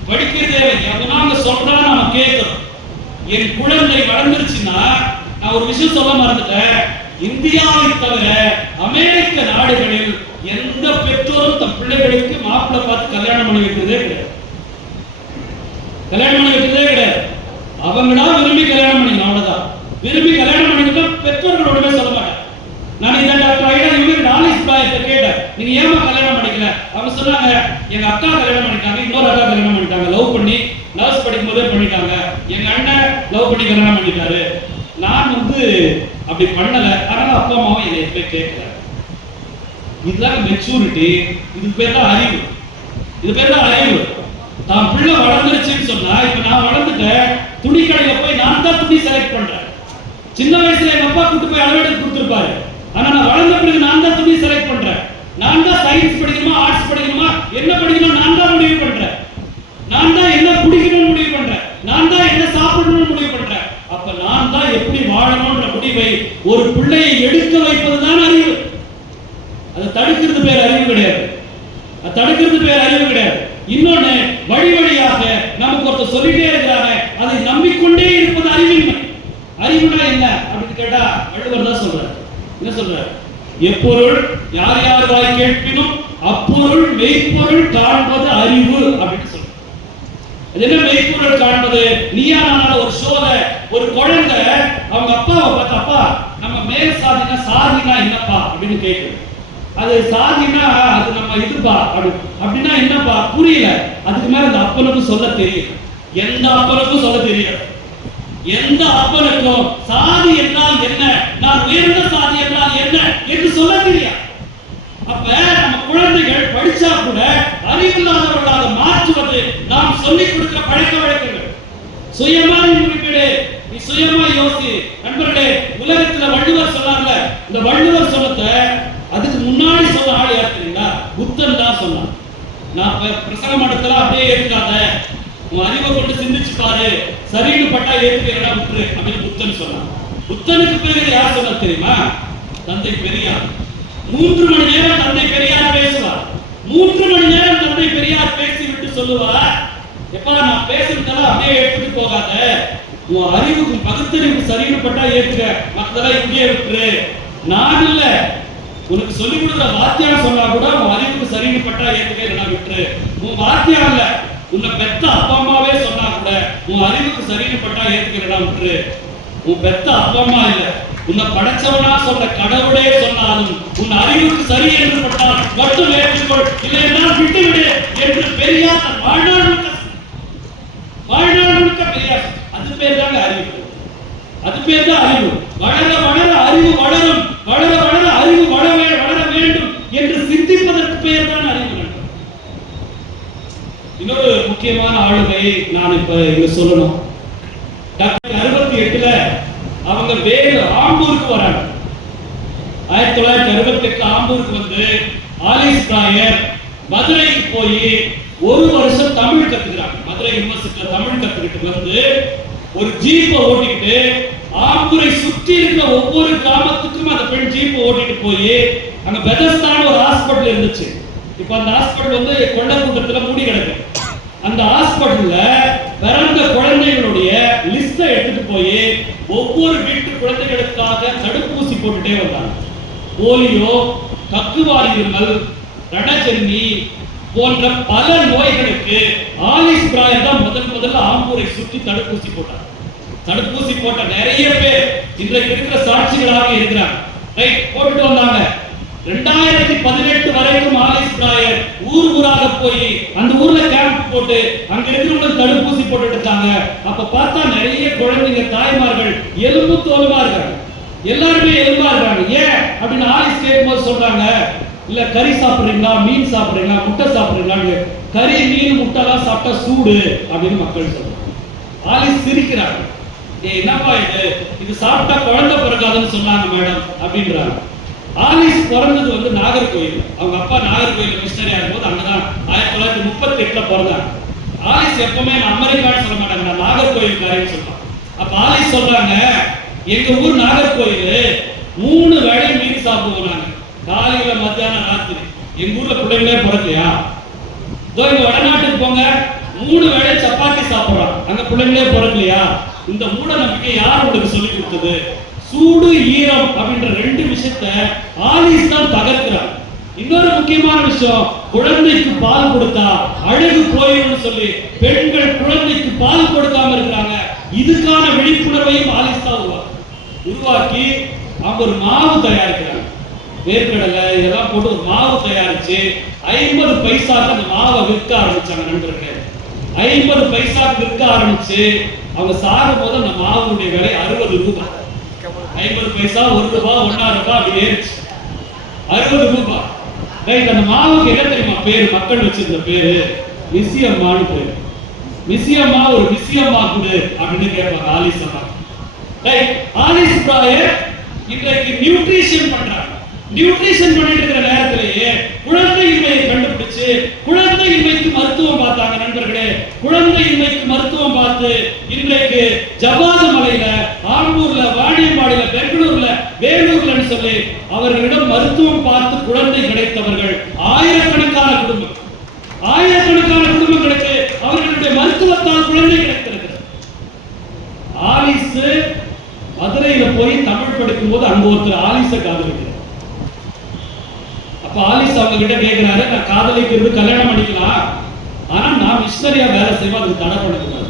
படிக்கிறதே இல்லை. எவனாங்க சொல்றா நாம கேட்கிறோம். என் குழந்தை வளர்ந்துருச்சுன்னா நான் ஒரு விஷயம் சொல்ல மறந்துட்டேன். இந்தியாவை தவிர அமெரிக்க நாடுகளில் எந்த பெற்றோரும் தன் பிள்ளைகளுக்கு மாப்பிள்ளை பார்த்து கல்யாணம் பண்ணி வைக்கிறதே கிடையாது. கல்யாணம் பண்ணி வைக்கிறதே கிடையாது. அவங்களா விரும்பி கல்யாணம் பண்ணிக்கணும், அவ்வளவுதான். விரும்பி கல்யாணம் பண்ணிக்கிட்டா பெற்றோர்களோடவே சொல்ல மாட்டேன். நான் இந்த டாக்டர் ஐயா இவங்க நாலேஜ் பாயத்தை கேட்டேன், நீங்க ஏமா கல்யாணம் பண்ணிக்கல? அவங்க சொன்னாங்க, எங்க அக்கா கல்யாணம் பண்ணிட்டாங்க, இன்னொரு அக்கா கல்யாணம் பண்ணிட்டாங்க, லவ் பண்ணி நர்ஸ் படிக்கும் போதே பண்ணிட்டாங்க, எங்க அண்ணன் லவ் பண்ணி கல்யாணம் பண்ணிட்டாரு, நான் வந்து அப்படி பண்ணல, அதனால அப்பா அம்மாவும் என்னை போய் கேட்கல. இதுதான் மெச்சூரிட்டி. இது பேர் தான் அறிவு. இது பேர் தான் அறிவு. தான் பிள்ளை வளர்ந்துருச்சுன்னு சொன்னா, இப்ப நான் வளர்ந்துட்டேன், துணி கடையில போய் நான் தான் துணி செலக்ட் பண்றேன். சின்ன வயசுல எங்க அப்பா கூட்டு போய் அளவெடுத்து கொடுத்துருப்பாரு. ஆனா நான் வளர்ந்த பிறகு நான் தான் துணி செலக்ட் பண்றேன். நான் தான் சயின்ஸ் படிக்கணுமா ஆர்ட்ஸ் படிக்கணுமா என்ன படிக்கணும் நான் தான் முடிவு பண்றேன். நான் தான் என்ன குடிக்கணும்னு முடிவு பண்றேன். நான் தான் என்ன சாப்பிடணும்னு முடிவு பண்றேன். அப்ப நான் தான் எப்படி வாழணும்ன்ற முடிவை ஒரு பிள்ளையை எடுக்க வைப்பதுதான் அறிவு. அதை தடுக்கிறது பேர் அறிவு கிடையாது. அது தடுக்கிறது பேர் அறிவு கிடையாது. இன்னொன்னு, வழி வழியாக நமக்கு ஒருத்தர் சொல்லிட்டே இருக்கிறாங்க, அதை நம்பிக்கொண்டே இருப்பது அறிவின்மை. அறிவுனா என்ன அப்படின்னு கேட்டா வள்ளுவர் தான் சொல்றாரு. என்ன சொல்றாரு? எப்பொருள் யார் யார் வாய் கேட்பினும் அப்பொருள் மெய்ப்பொருள் காண்பது அறிவு அப்படின்னு சொல்றாரு. அது என்ன மெய்ப்பொருள் காண்பது? நீயா நானால ஒரு ஷோல ஒரு குழந்தை அவங்க அப்பாவை பார்த்து, அப்பா நம்ம மேல் சாதினா சாதினா என்னப்பா அப்படின்னு கேட்குது. அது சாதினா அது நம்ம இதுப்பா அப்படின்னா என்னப்பா புரியல. அதுக்கு மேல அந்த அப்பனுக்கும் சொல்ல தெரியும். எந்த அப்பனுக்கும் சொல்ல தெரியாது. எந்த அப்பனுக்கும் சாதி என்றால் என்ன, நான் உயர்ந்த சாதி என்றால் என்ன என்று சொல்ல தெரியாது. அப்ப நம்ம குழந்தைகள் படிச்சா கூட அறிவில்லாதவர்களாக மாற்றுவது நாம் சொல்லிக் கொடுக்கிற பழக்க வழக்கங்கள். சுயமா முடிவெடு, நீ சுயமா யோசி. நண்பர்களே, உலகத்துல வள்ளுவர் சொன்னார்ல, இந்த வள்ளுவர் சொன்னத அதுக்கு முன்னாடி சொன்ன ஆள் யார் தெரியுங்களா? புத்தன் தான் சொன்னான். நான் பிரசங்க மட்டத்துல அப்படியே ஏற்காத, உன் அறிவை கொண்டு சிந்திச்சு பாரு, சரின்னு பட்டா ஏற்றுக்கிறா விட்டுரு அப்படின்னு புத்தன் சொன்னான். புத்தனுக்கு பிறகு யார் சொன்ன தெரியுமா? தந்தை பெரியார். 3 மணி நேரம் தந்தை பெரியார் பேசுவார். 3 மணி நேரம் தந்தை பெரியார் பேசி விட்டு சொல்லுவார், எப்பா நான் பேசுறதெல்லாம் அப்படியே எடுத்துட்டு போகாத, உன் அறிவுக்கு பகுத்தறிவுக்கு சரின்னு பட்டா ஏற்றுக்க, மற்றதெல்லாம் இங்கே விட்டுரு. நான் இல்ல, உனக்கு சொல்லிக் கொடுக்குற வாத்தியார் சொன்னா கூட உன் அறிவுக்கு சரின்னு பட்டா ஏற்றுக்க விட்டுரு. உன் வாத்தியார் இல்ல, உன்னை பெத்த அப்பா அம்மாவே சொன்னா கூட உன் அறிவுக்கு சரின்னு பட்டா ஏற்றுக்கிறா விட்டுரு. உன் பெத்த அப்பா அம்மா இல்ல, உன்னை படைச்சவனா சொல்ற கடவுளே சொன்னாலும் உன் அறிவுக்கு சரி என்று பட்டால் மட்டும் ஏற்றுக்கொள், இல்லை என்றால் விட்டுவிடு என்று பெரியார் வாழ்நாள் முழுக்க பெரியார். அது பேர் தாங்க அறிவு. அது பேர் தான் அறிவு. வளர வளர அறிவு வளரும், வளர வளர அறிவு வளர வேண்டும் என்று சிந்திப்பதற்கு பேர் தான் அறிவு. இன்னொரு முக்கியமான ஆளுமை நான் இப்ப இங்க சொல்லணும். 1968 அவங்க வேறு ஆம்பூருக்கு வராங்க. 1968 ஆம்பூருக்கு வந்து ஆலிஸ் பிராயர் மதுரைக்கு போய் ஒரு வருஷம் தமிழ் கத்துக்கிறாங்க. மதுரை யூனிவர்சிட்டியில தமிழ் கத்துக்கிட்டு வந்து ஒரு ஜீப்பை ஓட்டிக்கிட்டு ஆம்பூரை சுற்றி இருக்கிற ஒவ்வொரு கிராமத்துக்கும் அந்த பெண் ஜீப்பை ஓட்டிட்டு போய் அங்க பெதஸ்தான் ஒரு ஹாஸ்பிட்டல் இருந்துச்சு. இப்ப அந்த ஹாஸ்பிட்டல் வந்து கொண்டக்கூட்டத்துல மூடி கிடக்கு. அந்த ஹாஸ்பிட்டல்ல பிறந்த குழந்தைகளுடைய லிஸ்ட எடுத்துட்டு போய் ஒவ்வொரு வீட்டு குழந்தைகளுக்காக தடுப்பூசி போட்டுட்டே வந்தாங்க. போலியோ, கக்குவாரி இருமல், ரணஜன்னி போன்ற பல நோய்களுக்கு ஆலிஸ் பிராயர் தான் முதல்ல ஆம்பூரை சுற்றி தடுப்பூசி போட்டார். தடுப்பூசி போட்ட நிறைய பேர் இன்றைக்கு இருக்கிற சாட்சிகளாக இருக்கிறாங்க. ரைட், போட்டுட்டு வந்தாங்க. 2018 வரைக்கும் ஆலிஸ் பிராயர் ஊராக போய் அந்த ஊர்ல கேம்ப் போட்டு அங்க இருக்கிறவங்களுக்கு தடுப்பூசி போட்டுட்டு இருக்காங்க. அப்ப பார்த்தா நிறைய குழந்தைங்க தாய்மார்கள் எலும்பு தோலுமா இருக்காங்க. எல்லாருமே எலும்பா இருக்காங்க. ஏன் அப்படின்னு ஆலிஸ் கேட்கும்போது சொல்றாங்க, இல்ல கறி சாப்பிடுறீங்களா, மீன் சாப்பிடுறீங்களா, முட்டை சாப்பிடுறீங்களான்னு. கறி, மீன், முட்டைலாம் சாப்பிட்டா சூடு அப்படின்னு மக்கள் சொல்றாங்க. ஆலிஸ் சிரிக்கிறாங்க. என்னப்பா இது சாப்பிட்டா குழந்தை பிறக்காதுன்னு சொன்னாங்க மேடம் அப்படின்றாங்க. ஆலிஸ் பிறந்தது வந்து நாகர்கோயில். அவங்க அப்பா நாகர்கோயில் மிஷனரியா இருக்கும்போது அங்கதான் 1938 பிறந்தாங்க. ஆலிஸ் எப்பவுமே நான் அமெரிக்கான்னு சொல்ல மாட்டாங்க, நான் நாகர்கோயில்காரன்னு சொல்லுவாங்க. அப்ப ஆலிஸ் சொல்றாங்க, எங்க ஊர் நாகர்கோயில் 3 வேளையும் மீன் சாப்பிடுவோம் நாங்க, காலையில மத்தியானம் ராத்திரி. எங்க ஊர்ல பிள்ளைங்களே பிறக்கலையா? இதோ இங்க வடநாட்டுக்கு போங்க, 3 வேளை சப்பாத்தி சாப்பிடுறான், அங்க பிள்ளைங்களே பிறக்கலையா? இந்த மூட நம்பிக்கை யார் உங்களுக்கு சொல்லி கொடுத்தது? சூடு ஈரம் அப்படின்ற 2 விஷயத்தை ஆலிஸ் தான் தகர்க்கிறார். இன்னொரு முக்கியமான விஷயம், குழந்தைக்கு பால் கொடுத்தா அழகு போயிடும் சொல்லி பெண்கள் குழந்தைக்கு பால் கொடுக்காம இருக்கிறாங்க. இதுக்கான விழிப்புணர்வையும் ஆலிஸ் தான் உருவாக்கி அவங்க ஒரு மாவு தயாரிக்கிறாங்க. வேர்க்கடலை இதெல்லாம் போட்டு ஒரு மாவு தயாரிச்சு 50 பைசாக்கு அந்த மாவை விற்க ஆரம்பிச்சாங்க. நண்பர்களே, 50 பைசாக்கு விற்க ஆரம்பிச்சு அவங்க சாகும் போது அந்த மாவுடைய விலை 60 ரூபாய். 50 பைசா, 1 ரூபாய், 1.5 ரூபாய் அப்படி ஏறிச்சு 60 ரூபாய். அந்த மாவுக்கு என்ன தெரியுமா பேரு? மக்கள் வச்சிருந்த பேரு மிசியம்மான்னு பேரு. மிசியம்மா, ஒரு மிசியம்மா கொடு அப்படின்னு கேட்பாங்க ஆலிஸ் அம்மா. ஆலிஸ் பிராயர் இன்றைக்கு நியூட்ரிஷன் பண்றாங்க. நியூட்ரிஷன் பண்ணிட்டு இருக்கிற நேரத்திலேயே குழந்தையின்மையை கண்டுபிடிச்சு குழந்தையின்மைக்கு மருத்துவம் பார்த்தாங்க. நண்பர்களே, குழந்தையின்மைக்கு மருத்துவம் பார்த்து இன்றைக்கு ஜவாது மலையில, ஆம்பூர்ல, வாணியம்பாடியில, பெங்களூர்ல, வேலூர்லன்னு சொல்லி அவர்களிடம் மருத்துவம் பார்த்து குழந்தை கிடைத்தவர்கள் ஆயிரக்கணக்கான குடும்பங்களுக்கு அவர்களுடைய மருத்துவத்தால் குழந்தை கிடைத்திருக்கிறது. ஆலிஸ் மதுரையில போய் தமிழ் படிக்கும் போது அங்க ஒருத்தர் ஆலிஸை காதலிக்கிறார். அப்ப ஆலிஸ் அவங்க கிட்ட கேட்கிறாரு, நான் காதலிக்கிறது கல்யாணம் பண்ணிக்கலாம், ஆனா நான் மிஷனரியா வேலை செய்வோம், அதுக்கு தடை பண்ணக்கூடாது.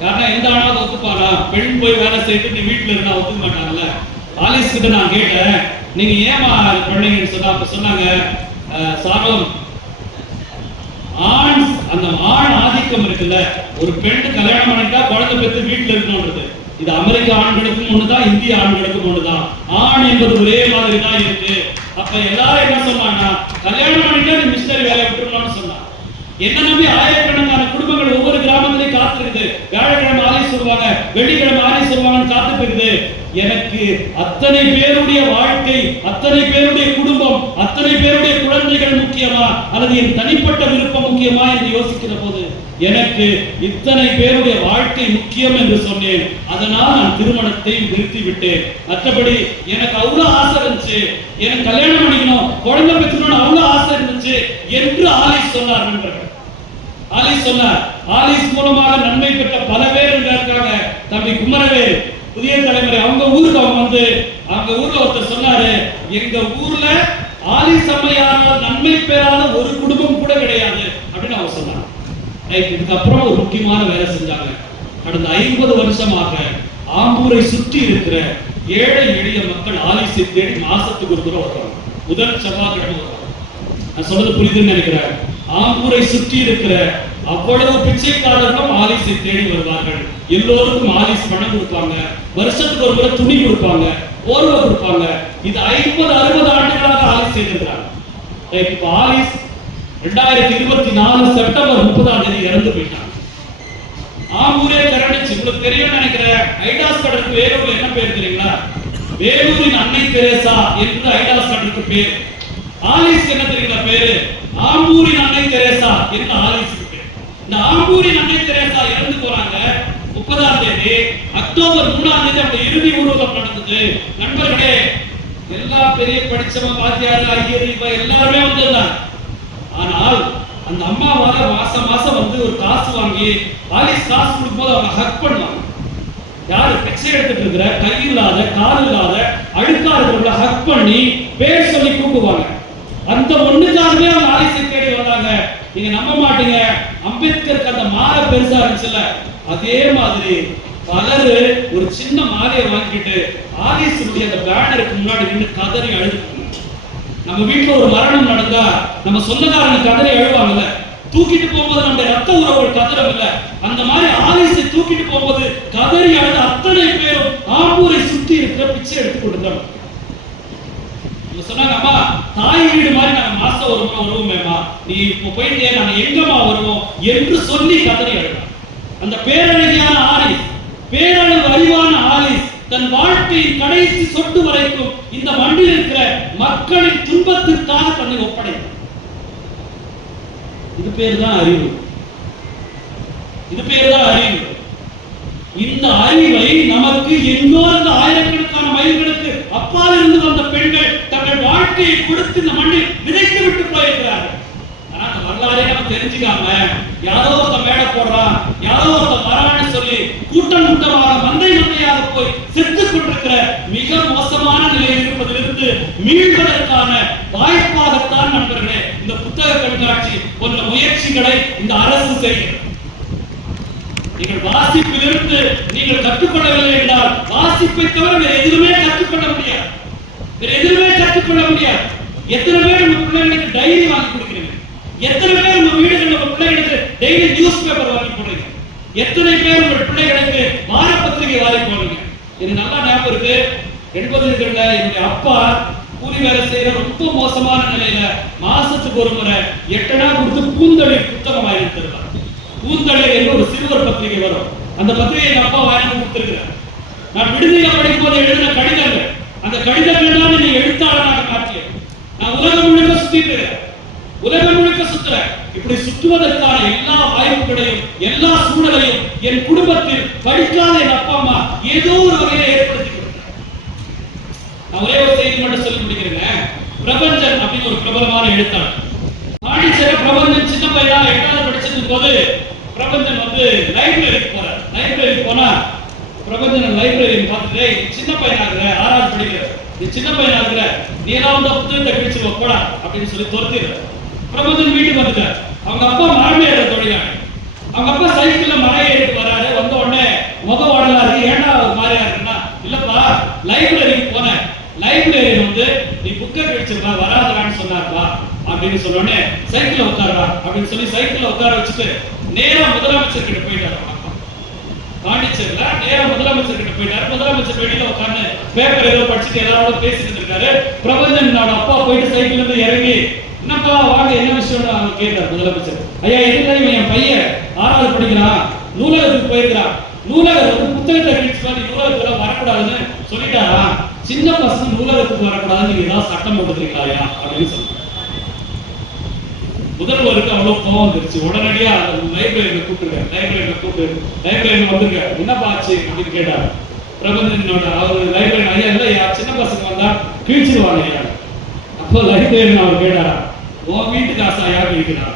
காரணம் எந்த ஆனாவது ஒத்துப்பானா? பெண் போய் வேலை செய்து நீ வீட்டுல இருந்தா ஒத்துக்க மாட்டாங்கல்ல. ஆலிஸ் கிட்ட நான் கேட்டேன், நீங்க ஏமா பண்ணீங்கன்னு சொன்னா, அப்ப சொன்னாங்க, சாரோம் அந்த ஆண் ஆதிக்கம் இருக்குல்ல, ஒரு பெண் கல்யாணம் பண்ணிட்டா குழந்தை பெற்று வீட்டுல இருக்கணும்ன்றது, இது அமெரிக்க ஆண்களுக்கும் ஒண்ணுதான், இந்திய ஆண்களுக்கும் ஒண்ணுதான். ஆண் என்பது ஒரே மாதிரி தான் இருக்கு. அப்ப எல்லாரும் என்ன சொன்னாங்கன்னா, கல்யாணம் பண்ணிட்டா நீ மிஷனரி வேலை விட்டுறணும்னு சொன்னா. என்ன நம்பி ஆயிரக்கணக்கான குடும்பங்கள் ஒவ்வொரு கிராமத்திலையும் காத்திருக்குது. வியாழக்கிழமை ஆலிஸ் சொல்லுவாங்க, வெள்ளிக்கிழமை ஆலிஸ் சொல்லுவாங்கன்னு காத்துட்டு. எனக்கு அத்தனை பேருடைய வாழ்க்கை, அத்தனை பேருடைய குடும்பம், அத்தனை பேருடைய குழந்தைகள் முக்கியமா அல்லது என் தனிப்பட்ட விருப்பம் முக்கியமா என்று யோசிக்கிற போது எனக்கு இத்தனை பேருடைய வாழ்க்கை முக்கியம் என்று சொன்னேன். அதனால் நான் திருமணத்தை நிறுத்தி விட்டேன். மற்றபடி எனக்கு அவ்வளவு ஆசை இருந்துச்சு, எனக்கு கல்யாணம் பண்ணிக்கணும், குழந்தை பெற்றணும் அவ்வளவு ஆசை இருந்துச்சு என்று ஆலிஸ் சொன்னார். நண்பர்கள், ஆலிஸ் சொன்னார். ஆலிஸ் மூலமாக நன்மை பெற்ற பல பேர் இருக்காங்க. தம்பி குமரவேல், புதிய தலைமுறை, அவங்க ஊருக்கு அவங்க ஊர்ல ஒருத்தர் சொன்னாரு, எங்க ஊர்ல ஆலிஸ் அம்மையாரால் நன்மை பெறாத ஒரு குடும்பம் கூட கிடையாது அப்படின்னு அவர் சொன்னார். இதுக்கப்புறம் ஒரு முக்கியமான வேலை செஞ்சாங்க. கடந்த 50 வருஷமாக ஆம்பூரை சுற்றி இருக்கிற ஏழை எளிய மக்கள் ஆலிஸை தேடி மாசத்துக்கு ஒரு தடவை வருவாங்க. முதல் செவ்வாய்க்கிழமை வருவாங்க. நான் சொல்றது புரியுதுன்னு நினைக்கிறேன். ஆம்பூரை சுற்றி இருக்கிற அவ்வளவு பிச்சைக்காரர்களும் ஆலிஸை தேடி வருவார்கள். எல்லோருக்கும் ஆலிஸ் பணம் கொடுப்பாங்க, வருஷத்துக்கு ஒரு முறை துணி கொடுப்பாங்க, போர்வை கொடுப்பாங்க. இது 50-60 ஆண்டுகளாக ஆலிஸ் செய்திருக்கிறாங்க. இப்ப ஆலிஸ் 2024 செப்டம்பர் 30ஆம் தேதி இறந்து போயிட்டாங்க. ஆம்பூரே திரண்டுச்சு. உங்களுக்கு தெரியும் நினைக்கிறேன். ஐடாஸ் கடலுக்கு வேலூர்ல என்ன பேர் தெரியுங்களா? வேலூரின் அன்னை தெரேசா என்று ஐடாஸ் கடலுக்கு பேர். ஆலிஸ் என்ன தெரியுங்களா பேரு? ஆம்பூரின் அன்னை தெரேசா என்று ஆலிஸுக்கு பேர். இந்த ஆம்பூரின் அன்னை தெரேசா இறந்து போறாங்க. 30ஆம் தேதி, அக்டோபர் 3ஆம் தேதி அவங்க இறுதி ஊர்வலம் நடந்தது. நண்பர்களே, எல்லா பெரிய படிச்சவங்க, வாத்தியார், ஐயர், எல்லாருமே வந்திருந்தாங்க. ஆனால் அந்த அம்மாவால மாசம் ஒரு காசு வாங்கி ஆலிஸ் காசு கொடுக்கும்போது அவங்க ஹக் பண்ணுவாங்க. யாரு பிச்சை எடுத்துட்டு இருக்கிற, கை இல்லாத, கால் இல்லாத, அழுக்கா இருக்கிறவங்கள ஹக் பண்ணி பேர் சொல்லி கூப்பிடுவாங்க. அந்த ஒண்ணுக்காகவே அவங்க ஆலிஸை தேடி வந்தாங்க. நீங்க நம்ப மாட்டீங்க, அம்பேத்கருக்கு அந்த மாலை பெருசா இருந்துச்சுல்ல, அதே மாதிரி பலரு ஒரு சின்ன மாலையை வாங்கிட்டு ஆலிஸுடைய அந்த பேனருக்கு முன்னாடி நின்று கதறி அழுது. நம்ம வீட்டுல ஒரு மரணம் நடந்தா நம்ம சொந்தக்காரங்க கதறி அழுவாங்கல்ல, தூக்கிட்டு போகும்போது நம்ம ரத்த உறவுகள் கதறம் இல்ல, அந்த மாதிரி ஆலிஸை தூக்கிட்டு போகும்போது கதறி அழுது அத்தனை பேரும் ஆம்பூரை சுற்றி இருக்கிற பிச்சை எடுத்து கொடுத்தாங்க. சொன்னாங்க, அம்மா தாய் வீடு மாதிரி நாங்க மாசம் ஒரு முறை வருவோமேம்மா, நீ இப்போ போயிட்டே நாங்க எங்கம்மா வருவோம் என்று சொல்லி கதறி அழுவாங்க. அந்த பேரழகியான ஆலிஸ் பேரளவு அறிவான ஆலிஸ் தன் வாழ்க்கையின் கடைசி சொட்டு வரைக்கும் இந்த மண்ணில் இருக்கிற மக்களின் துன்பத்திற்காக தன்னை ஒப்படைத்தார். இது பேர் தான் அறிவு. இது பேர் தான் அறிவு. இந்த அறிவை நமக்கு எங்கோ இந்த ஆயிரக்கணக்கான மைல்களுக்கு அப்பால் இருந்து வந்த பெண்கள் தங்கள் வாழ்க்கையை கொடுத்து இந்த மண்ணில் விதைத்து விட்டு போயிருக்கிறார்கள். ஆனா அந்த வரலாறை நம்ம தெரிஞ்சுக்காம யாரோ ஒருத்த மேடை போடுறான், யாரோ ஒருத்த வரான்னு சொல்லி கூட்டம் கூட்டமாக மந்தை மந்தையாக போய் செத்து கொண்டிருக்கிற மிக மோசமான நிலையில் இருப்பதிலிருந்து மீள்வதற்கான வாய்ப்பாகத்தான் நண்பர்களே இந்த புத்தக கண்காட்சி போன்ற முயற்சிகளை இந்த அரசு செய்கிறது. நீங்கள் வாசிப்பிலிருந்து நீங்கள் கற்றுக்கொள்ளவில்லை என்றால் வாசிப்பை தவிர வேறு எதுவுமே கற்றுக்கொள்ள முடியாது. வேறு எதுவுமே கற்றுக்கொள்ள முடியாது. எத்தனை பேர் உங்க பிள்ளைகளுக்கு டைரி வாங்கி கொடுக்கிறீங்க? எத்தனை பேர் உங்க வீடுகளில் உங்க பிள்ளைகளுக்கு டெய்லி நியூஸ் பேப்பர் வாங்கி போடுறீங்க? எத்தனை பேர் உங்கள் பிள்ளைகளுக்கு வார பத்திரிகை வாங்கி போடுறீங்க? எனக்கு நல்லா ஞாபகம் இருக்கு, 80களில் என்னுடைய அப்பா கூலி வேலை செய்யற ரொம்ப மோசமான நிலையில மாசத்துக்கு ஒரு முறை 8 அணா கொடுத்து பூந்தளிர் புத்தகம் வாங்கி தருவார். பூந்தளிர் என்று ஒரு சிறுவர் பத்திரிகை வரும். அந்த பத்திரிகை எங்க அப்பா வாங்கி கொடுத்திருக்கிறார். நான் விடுதியில படிக்கும் போது எழுதின கடிதங்கள், அந்த கடிதங்கள் தான் என்னை எழுத்தாளராக மாற்றியது. நான் உலகம் முழுக்க சுத்திட்டு உலகம் முழுக்க சுத்துறேன். இப்படி சுற்றுவதற்கான எல்லா வாய்ப்புகளையும் எல்லா சூழலையும் என் குடும்பத்தில் படிக்காத என் அப்பா அம்மா ஏதோ ஒரு வகையில ஏற்படுத்தி கொடுத்தார். நான் ஒரே ஒரு செய்தி மட்டும் சொல்லி முடிக்கிறேன். பிரபஞ்சன் அப்படின்னு ஒரு பிரபலமான எழுத்தாளர். பாண்டிச்சேரி பிரபஞ்சன் சின்ன பையனா 8வது படிச்சிருக்கும் போது பிரபஞ்சன் லைப்ரரிக்கு போறார். லைப்ரரிக்கு போனா பிரபஞ்சன் லைப்ரரியை பார்த்துட்டு சின்ன பையனா இருக்கிற 6வது படிக்கிற நீ சின்ன பையனா இருக்கிற நீ ஏதாவது புத்தகத்தை கிழிச்சு போடா அப்படின்னு சொல்லி துரத்திடுற. பிரபஞ்சன் வீட்டுக்கு வந்துட்டார். அவங்க அப்பா மரம் ஏற தொழிலாளி. அவங்க அப்பா சைக்கிள்ல மரம் ஏறிட்டு வராரு. வந்த உடனே முக வாடலா இருக்கு, ஏண்டா ஒரு மாதிரியா இருக்குன்னா, இல்லப்பா லைப்ரரிக்கு போனேன், லைப்ரரி நீ புக்கை கிழிச்சிருப்பா வராதரான்னு சொன்னார்ப்பா அப்படின்னு சொன்னோடனே சைக்கிள்ல உட்காரா அப்படின்னு சொல்லி சைக்கிள்ல உட்கார வச்சுட்டு நேரா முதலமைச்சர் கிட்ட போயிட்டாரு. பாண்டிச்சேரியில நேரா முதலமைச்சர் கிட்ட போயிட்டாரு. முதலமைச்சர் வெளியில உட்கார்ந்து பேப்பர் ஏதோ படிச்சுட்டு எல்லாரோட பேசிட்டு இருக்காரு. பிரபஞ்சனோட அப்பா போயிட்டு சைக்கிள்ல இருந்து இறங்கி, என்னப்பா வாங்க என்ன விஷயம் அவங்க கேட்டார் முதலமைச்சர். ஐயா எதுக்கு என் பையன் 6வது படிக்கிறான், நூலகத்துக்கு போயிருக்கிறான், நூலகம் புத்தகத்தை கிழிச்சு நூலகத்துல வரக்கூடாதுன்னு சொல்லிட்டாரா, சின்ன பசங்க நூலகத்துக்கு வரக்கூடாதுன்னு நீங்க ஏதாவது சட்டம் போட்டுருக்கீங்களா அப்படின்னு சொல்லுங்க. முதல்வருக்கு அவ்வளவு கோவம் வந்துருச்சு. உடனடியா லைப்ரரியில கூப்பிட்டுருக்க, லைப்ரரியில வந்துருக்க, என்னப்பா ஆச்சு அப்படின்னு கேட்டார். பிரபஞ்சனோட அவர் லைப்ரரி ஐயா இல்லையா சின்ன பசங்க வந்தா கிழிச்சிருவாங்க ஐயா. அப்போ லைப்ரரி அவர் கேட்டாரா, உன் வீட்டு காசா யார் கிழிக்கிறா,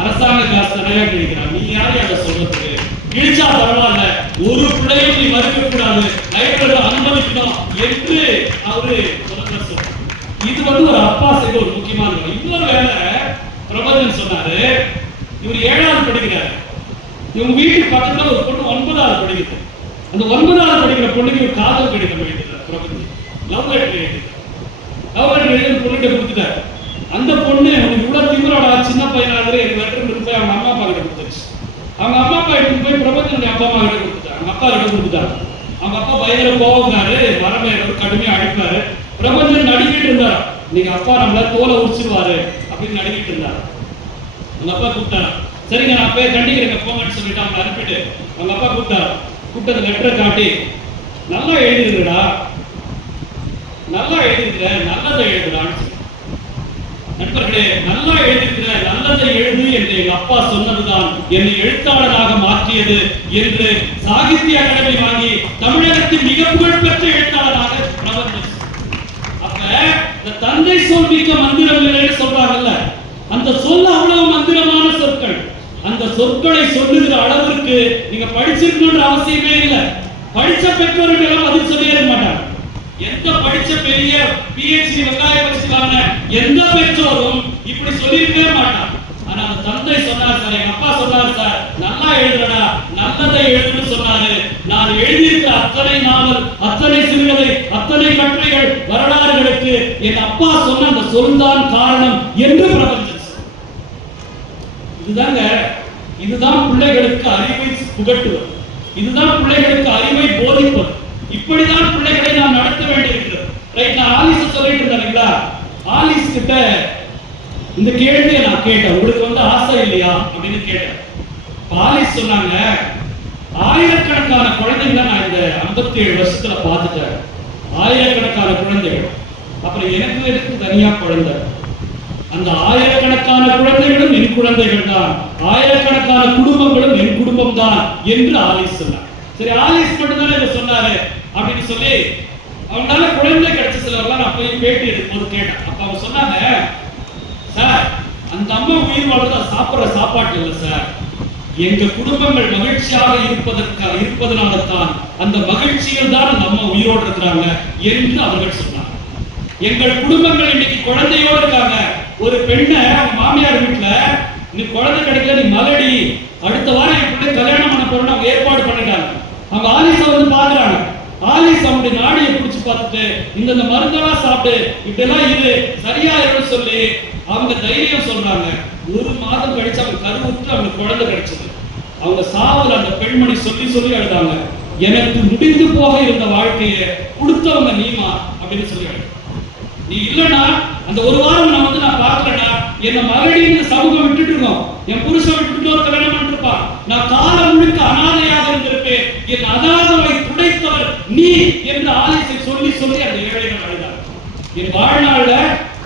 அரசாங்க காசு தானே கிழிக்கிறா, நீ யாரையும் அதை சொல்றதுக்கு, கிழிச்சா பரவாயில்ல ஒரு பிள்ளையும் நீ மறுக்க கூடாது, லைப்ரரி அனுமதிக்கணும் என்று அவரு சொல்ற. இது ஒரு அப்பா செய்த ஒரு முக்கியமான வேலை. இன்னொரு வேலை பிரபஞ்சன் சொன்னாரு. இவர் 7வது படிக்கிறாரு. இவங்க வீட்டுக்கு பக்கத்துல ஒரு பொண்ணு 9வது படிக்குது. அந்த 9வது படிக்கிற பொண்ணுக்கு ஒரு காதல் கடிதம் எழுதிட்டார் பிரபஞ்சன். லவ் லெட்டர் எழுதிட்டார். லவ் லெட்டர் எழுதி பொண்ணுகிட்ட கொடுத்துட்டாரு. அந்த பொண்ணு இவ்வளவு திமிரோட சின்ன பையனாக எனக்கு லெட்டர் இருந்து அவங்க அம்மா அப்பா கிட்ட கொடுத்துருச்சு. அவங்க அம்மா அப்பா எடுத்து போய் பிரபஞ்சனுடைய அப்பா அம்மா கிட்ட கொடுத்துட்டாங்க. அவங்க அப்பா கிட்ட கொடுத்துட்டாங்க. அவங்க அப்பா பயங்கர கோவக்காரு, வரமையோட கடுமையா அடிப்பாரு. பிரபஞ்சன் நடிக்கிட்டு இருந்தார். நீங்க அப்பா நம்மள தோலை உரிச்சிருவாரு அப்படின்னு நடிக்கிட்டு இருந்தார். அவங்க அப்பா கூப்பிட்டாரு. சரிங்க நான் போய் கண்டிக்கிறேங்க போங்கன்னு சொல்லிட்டு அவங்க அனுப்பிட்டு அவங்க அப்பா கூப்பிட்டாரு. கூப்பிட்டு லெட்டரை காட்டி, நல்லா எழுதிருக்கா, நல்லா எழுதிருக்கிற, நல்லதை எழுதுறான்னு. நண்பர்களே, நல்லா எழுதிருக்கிற, நல்லதை எழுது என்று எங்க அப்பா சொன்னதுதான் என்னை எழுத்தாளராக மாற்றியது என்று சாகித்ய அகாடமி வாங்கி தமிழகத்தின் மிக புகழ்பெற்ற எழுத்தாளராக பிரபஞ்சன். அப்ப இந்த தந்தை சொல் மிக்க மந்திரம் இல்லைன்னு சொல்றாங்கல்ல, அந்த சொல் அவ்வளவு மந்திரமான சொற்கள். அந்த சொற்களை சொல்லுகிற அளவிற்கு நீங்க படிச்சிருக்கணும்ன்ற அவசியமே இல்லை. படிச்ச பெற்றோர்கள் பதில் சொல்லிட மாட்டாங்க. எந்த படிச்ச பெரிய பிஹெச்டி வெங்காய படிச்சுக்கான எந்த பெற்றோரும் இப்படி சொல்லியிருக்கவே மாட்டாங்க. ஆனா அந்த தந்தை சொன்னார் சார், எங்க அப்பா சொன்னார் சார், நல்லா எழுதுறடா, நல்லதை எழுதுன்னு சொன்னாரு. நான் எழுதியிருக்க அத்தனை நாவல், அத்தனை சிறுகதை, அத்தனை கட்டுரைகள், வரலாறுகளுக்கு என் அப்பா சொன்ன அந்த சொல்தான் காரணம் என்று பிரபஞ்சன். இதுதான் பிள்ளைகளுக்கு அறிவை புகட்டுவது, இதுதான் பிள்ளைகளுக்கு அறிவை போதிப்பது. இப்படிதான் பிள்ளைகளை நாம் நடத்த வேண்டியிருக்கிறது. ரைட், நான் ஆலிஸ் சொல்லிட்டு இருந்தேன். ஆலிஸ் கிட்ட இந்த கேள்வியை நான் கேட்டேன், உங்களுக்கு ஆசை இல்லையா அப்படின்னு கேட்டேன். ஆலிஸ் சொன்னாங்க, ஆயிரக்கணக்கான குழந்தைகளை நான் இந்த 57 வருஷத்துல பார்த்துட்டேன். ஆயிரக்கணக்கான குழந்தைகள். அப்புறம் எனக்கு தனியா குழந்தை. அந்த ஆயிரக்கணக்கான குழந்தைகளும் என் குழந்தைகள் தான், ஆயிரக்கணக்கான குடும்பங்களும் என் குடும்பம் தான் என்று ஆலிஸ் சொன்னார். சரி, ஆலிஸ் மட்டும் தானே இதை சொன்னாரு அப்படின்னு சொல்லி அவங்களால குழந்தை கிடைச்ச சிலவெல்லாம் நான் போய் பேட்டி எடுக்கும்போது கேட்டேன். அப்ப அவங்க சொன்னாங்க, சார் அந்த அம்மா உயிர் வாழ்றதா சாப்பிடுற சாப்பாட்டு இல்லை சார், எங்க குடும்பங்கள் மகிழ்ச்சியாக இருப்பதனால தான் அந்த மகிழ்ச்சியில் தான் அந்த அம்மா உயிரோடு இருக்கிறாங்க என்று அவர்கள் சொன்னாங்க. எங்கள் குடும்பங்கள் இன்னைக்கு குழந்தையோடு இருக்காங்க. ஒரு பெண்ணை அவங்க மாமியார் வீட்டுல நீ குழந்தை கிடைக்கல, நீ மலடி, அடுத்த வாரம் என் பிள்ளை கல்யாணம் பண்ண போறோம்னு அவங்க ஏற்பாடு பண்ணிட்டாங்க. அவங்க ஆலிஸை வந்து பாக்குறாங்க. ஆலிஸ் அவனுடைய நாடியை பிடிச்சு பார்த்துட்டு இந்த மருந்தெல்லாம் சாப்பிட்டு இப்படியெல்லாம் இது சரியாயிரும் சொல்லி அவங்க தைரியம் சொல்றாங்க. 1 மாதம் கழிச்சு அவங்க கருவுற்று அவங்க குழந்தை கிடைச்சது. அவங்க சாவல் அந்த பெண்மணி சொல்லி சொல்லி அழுதாங்க, எனக்கு முடிந்து போக இருந்த வாழ்க்கையை கொடுத்தவங்க நீமா அப்படின்னு சொல்லி அழுது. நீ இல்லைன்னா அந்த 1 வாரம் நான் பார்க்கலன்னா என்ன மறுபடியும் சமூகம் விட்டுட்டு இருக்கோம், என் புருஷன் விட்டுட்டு ஒரு கல்யாணம் பண்ணிருப்பான், நான் காலம் முழுக்க அனாதையாக இருந்திருப்பேன், என் அனாதவை துடைத்தவர் நீ என்று ஆலிஸை சொல்லி சொல்லி அந்த ஏழைகள் அழுதார். என் வாழ்நாள்ல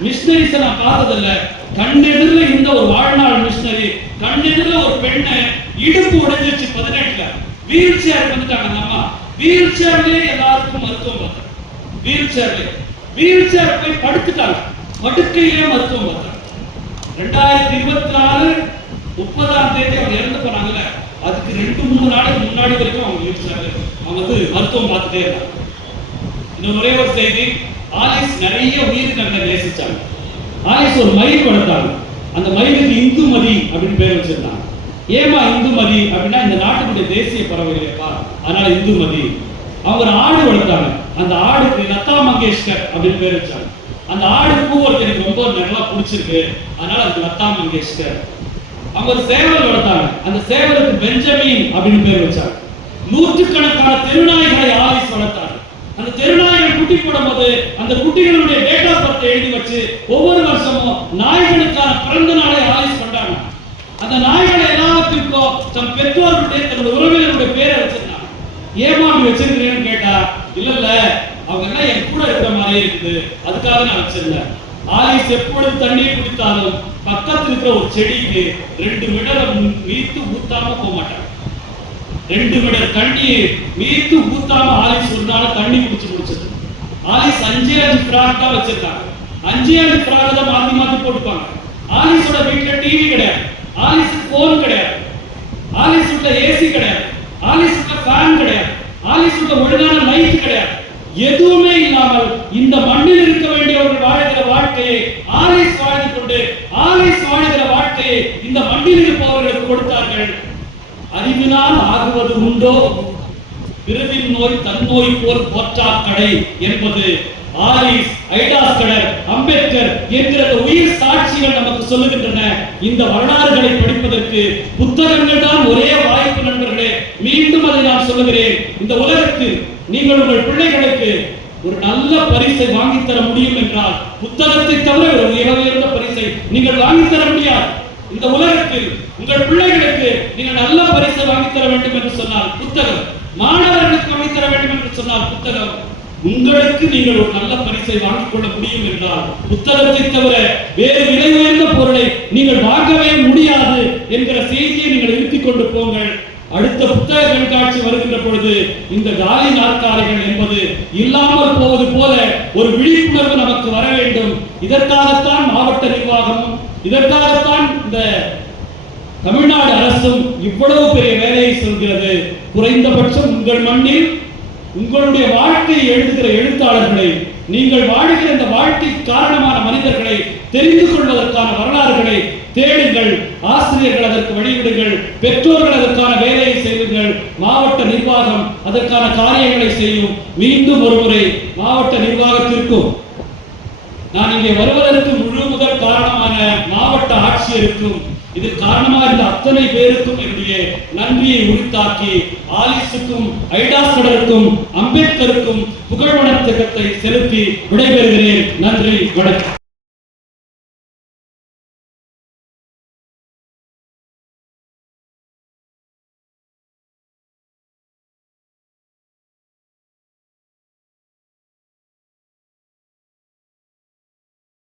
மிஷனரிஸை நான் பார்த்ததில்ல, கண்ணெதிரில் இருந்த ஒரு வாழ்நாள் மிஷனரி, கண்ணெதிரில் ஒரு பெண்ணை இடுப்பு உடைஞ்சிச்சு 18ல வீல் சேர் வந்துட்டாங்க. அந்த அம்மா வீல் சேர்லயே எல்லாருக்கும் மருத்துவம் பார்த்தாங்க. வீல் சேர் போய் படுத்துட்டாங்க, படுக்கையிலே மருத்துவம் பார்த்தாங்க. 2024 30ஆம் தேதி அவங்க இறந்து போனாங்கல்ல, அதுக்கு 2-3 நாளைக்கு முன்னாடி வரைக்கும் அவங்க வீல் சேர்ல அவங்க வந்து மருத்துவம் பார்த்துட்டே இருந்தாங்க. இன்னும் ஒரே ஒரு செய்தி, ஆலிஸ் நிறைய உயிரினங்களை நேசிச்சாங்க. ஆலிஸ் ஒரு மயில் வளர்த்தாங்க. அந்த மயிலுக்கு இந்துமதி அப்படின்னு பேர் வச்சிருந்தாங்க. ஏமா இந்துமதி அப்படின்னா இந்த நாட்டுடைய தேசிய பறவை இல்லையப்பா, அதனால இந்துமதி. அவங்க ஒரு ஆடு வளர்த்தாங்க. அந்த ஆடுக்கு லதா மங்கேஷ்கர் அப்படின்னு பேர் வச்சாங்க. அந்த ஆடு பூவருக்கு எனக்கு ரொம்ப நல்லா பிடிச்சிருக்கு, அதனால அதுக்கு லதா மங்கேஷ்கர். அவங்க ஒரு சேவல் வளர்த்தாங்க. அந்த சேவலுக்கு பெஞ்சமின் அப்படின்னு பேர் வச்சாங்க. 100கணக்கான தெருநாய்களை ஆலிஸ் வளர்த்தாங்க. அந்த தெருநாய்கள் குட்டி போடும்போது அந்த குட்டிகளுடைய டேட் ஆஃப் பர்த் எழுதி வச்சு ஒவ்வொரு வருஷமும் நாய்களுக்கான பிறந்த நாளை ஆலிஸ் கொண்டாடினாங்க. அந்த நாய்களை எல்லாத்துக்கும் தம் பெற்றோர்களுடைய தன்னுடைய உறவினருடைய பேரை வச்சிருந்தாங்க. ஏமா அப்படி வச்சிருக்கிறேன்னு கேட்டா, இல்ல அவங்க எல்லாம் என் கூட இருக்கிற மாதிரி இருக்குது, அதுக்காக நான் வச்சிருந்தேன். ஆலிஸ் எப்பொழுது தண்ணீர் குடித்தாலும் பக்கத்தில் இருக்கிற ஒரு செடிக்கு 2 மிடரை மீத்து ஊத்தாம போக மாட்டாங்க. 2 மிடர் தண்ணீர் மீத்து ஊத்தாம ஆலிஸ் ஒரு நாள் தண்ணி குடிச்சு முடிச்சது. ஆலிஸ் 5 ஃப்ராக் தான் வச்சிருக்காங்க. 5 ஃப்ராக் தான் மாத்தி மாத்தி போட்டுப்பாங்க. ஆலிஸோட வீட்டுல டிவி கிடையாது, ஆலிஸுக்கு போன் கிடையாது, ஆலிஸுக்கு ஏசி கிடையாது, ஆலிஸுக்கு ஃபேன் கிடையாது, ஆலிஸுக்கு ஒழுங்கான லைட் கிடையாது. எதுவுமே இல்லாமல் இந்த மண்ணில் இருக்க வேண்டியவர்கள் வாழ்கிற வாழ்க்கையை ஆலிஸ் வாழ்ந்து கொண்டு ஆலிஸ் வாழ்கிற வாழ்க்கையை இந்த மண்ணில் இருப்பவர்களுக்கு கொடுத்தார்கள். அறிவினால் ஆகுவது உண்டோ, பிறவின் நோய் தன்னோய் போர் போற்றா கடை என்பது ஆலிஸ், ஐடாஸ்கடர், அம்பேத்கர் என்கிற உயிர் சாட்சிகள் நமக்கு சொல்லுகின்றன. இந்த வரலாறுகளை படிப்பதற்கு புத்தகங்கள் தான் ஒரே வாய்ப்பு நண்பர்களே. மீண்டும் அதை நான் சொல்லுகிறேன், இந்த உலகத்தில் நீங்கள் உங்கள் பிள்ளைகளுக்கு ஒரு நல்ல பரிசை வாங்கித்தர முடியும் என்றால் புத்தகத்தை தவிர ஒரு உயர்ந்த பரிசை நீங்கள் வாங்கித்தர முடியாது. இந்த உலகத்தில் உங்கள் பிள்ளைகளுக்கு நீங்கள் நல்ல பரிசை வாங்கித்தர வேண்டும் என்று சொன்னால் புத்தகம், மாணவர்களுக்கு வாங்கித்தர வேண்டும் என்று சொன்னால் புத்தகம், உங்களுக்கு நீங்கள் ஒரு நல்ல பரிசை வாங்கிக் கொள்ள முடியும் என்றால் புத்தகத்தை தவிர வேறு விலை உயர்ந்த பொருளை நீங்கள் வாங்கவே முடியாது என்கிற செய்தியை நீங்கள் நிறுத்திக் கொண்டு போங்கள். அடுத்த புத்தக கண்காட்சி வருகின்ற பொழுது இந்த காலி நாற்காலிகள் என்பது இல்லாமல் போவது போல ஒரு விழிப்புணர்வு நமக்கு வர வேண்டும். இதற்காகத்தான் மாவட்ட நிர்வாகமும், இதற்காகத்தான் இந்த தமிழ்நாடு அரசும் இவ்வளவு பெரிய வேலையை சொல்கிறது. குறைந்தபட்சம் உங்கள் மண்ணில் உங்களுடைய வாழ்க்கையை எழுதுகிற எழுத்தாளர்களை, நீங்கள் வாழ்கிற இந்த வாழ்க்கை காரணமான மனிதர்களை தெரிந்து கொள்வதற்கான வரலாறுகளை தேடுங்கள். ஆசிரியர்கள் அதற்கு வழிவிடுங்கள், பெற்றோர்கள் அதற்கான வேலையை செய்யுங்கள், மாவட்ட நிர்வாகம் அதற்கான காரியங்களை செய்யும். மீண்டும் ஒருமுறை மாவட்ட நிர்வாகத்திற்கும் நான் இங்கே வருவதற்கு முழு முதல் காரணமான மாவட்ட ஆட்சியருக்கும் இது காரணமாக இருந்த அத்தனை பேருக்கும் என்னுடைய நன்றியை உரித்தாக்கி ஆலிஸுக்கும், ஐடாஸ்கடருக்கும், அம்பேத்கருக்கும் புகழ் வணக்கத்தை செலுத்தி விடைபெறுகிறேன். நன்றி, வணக்கம்.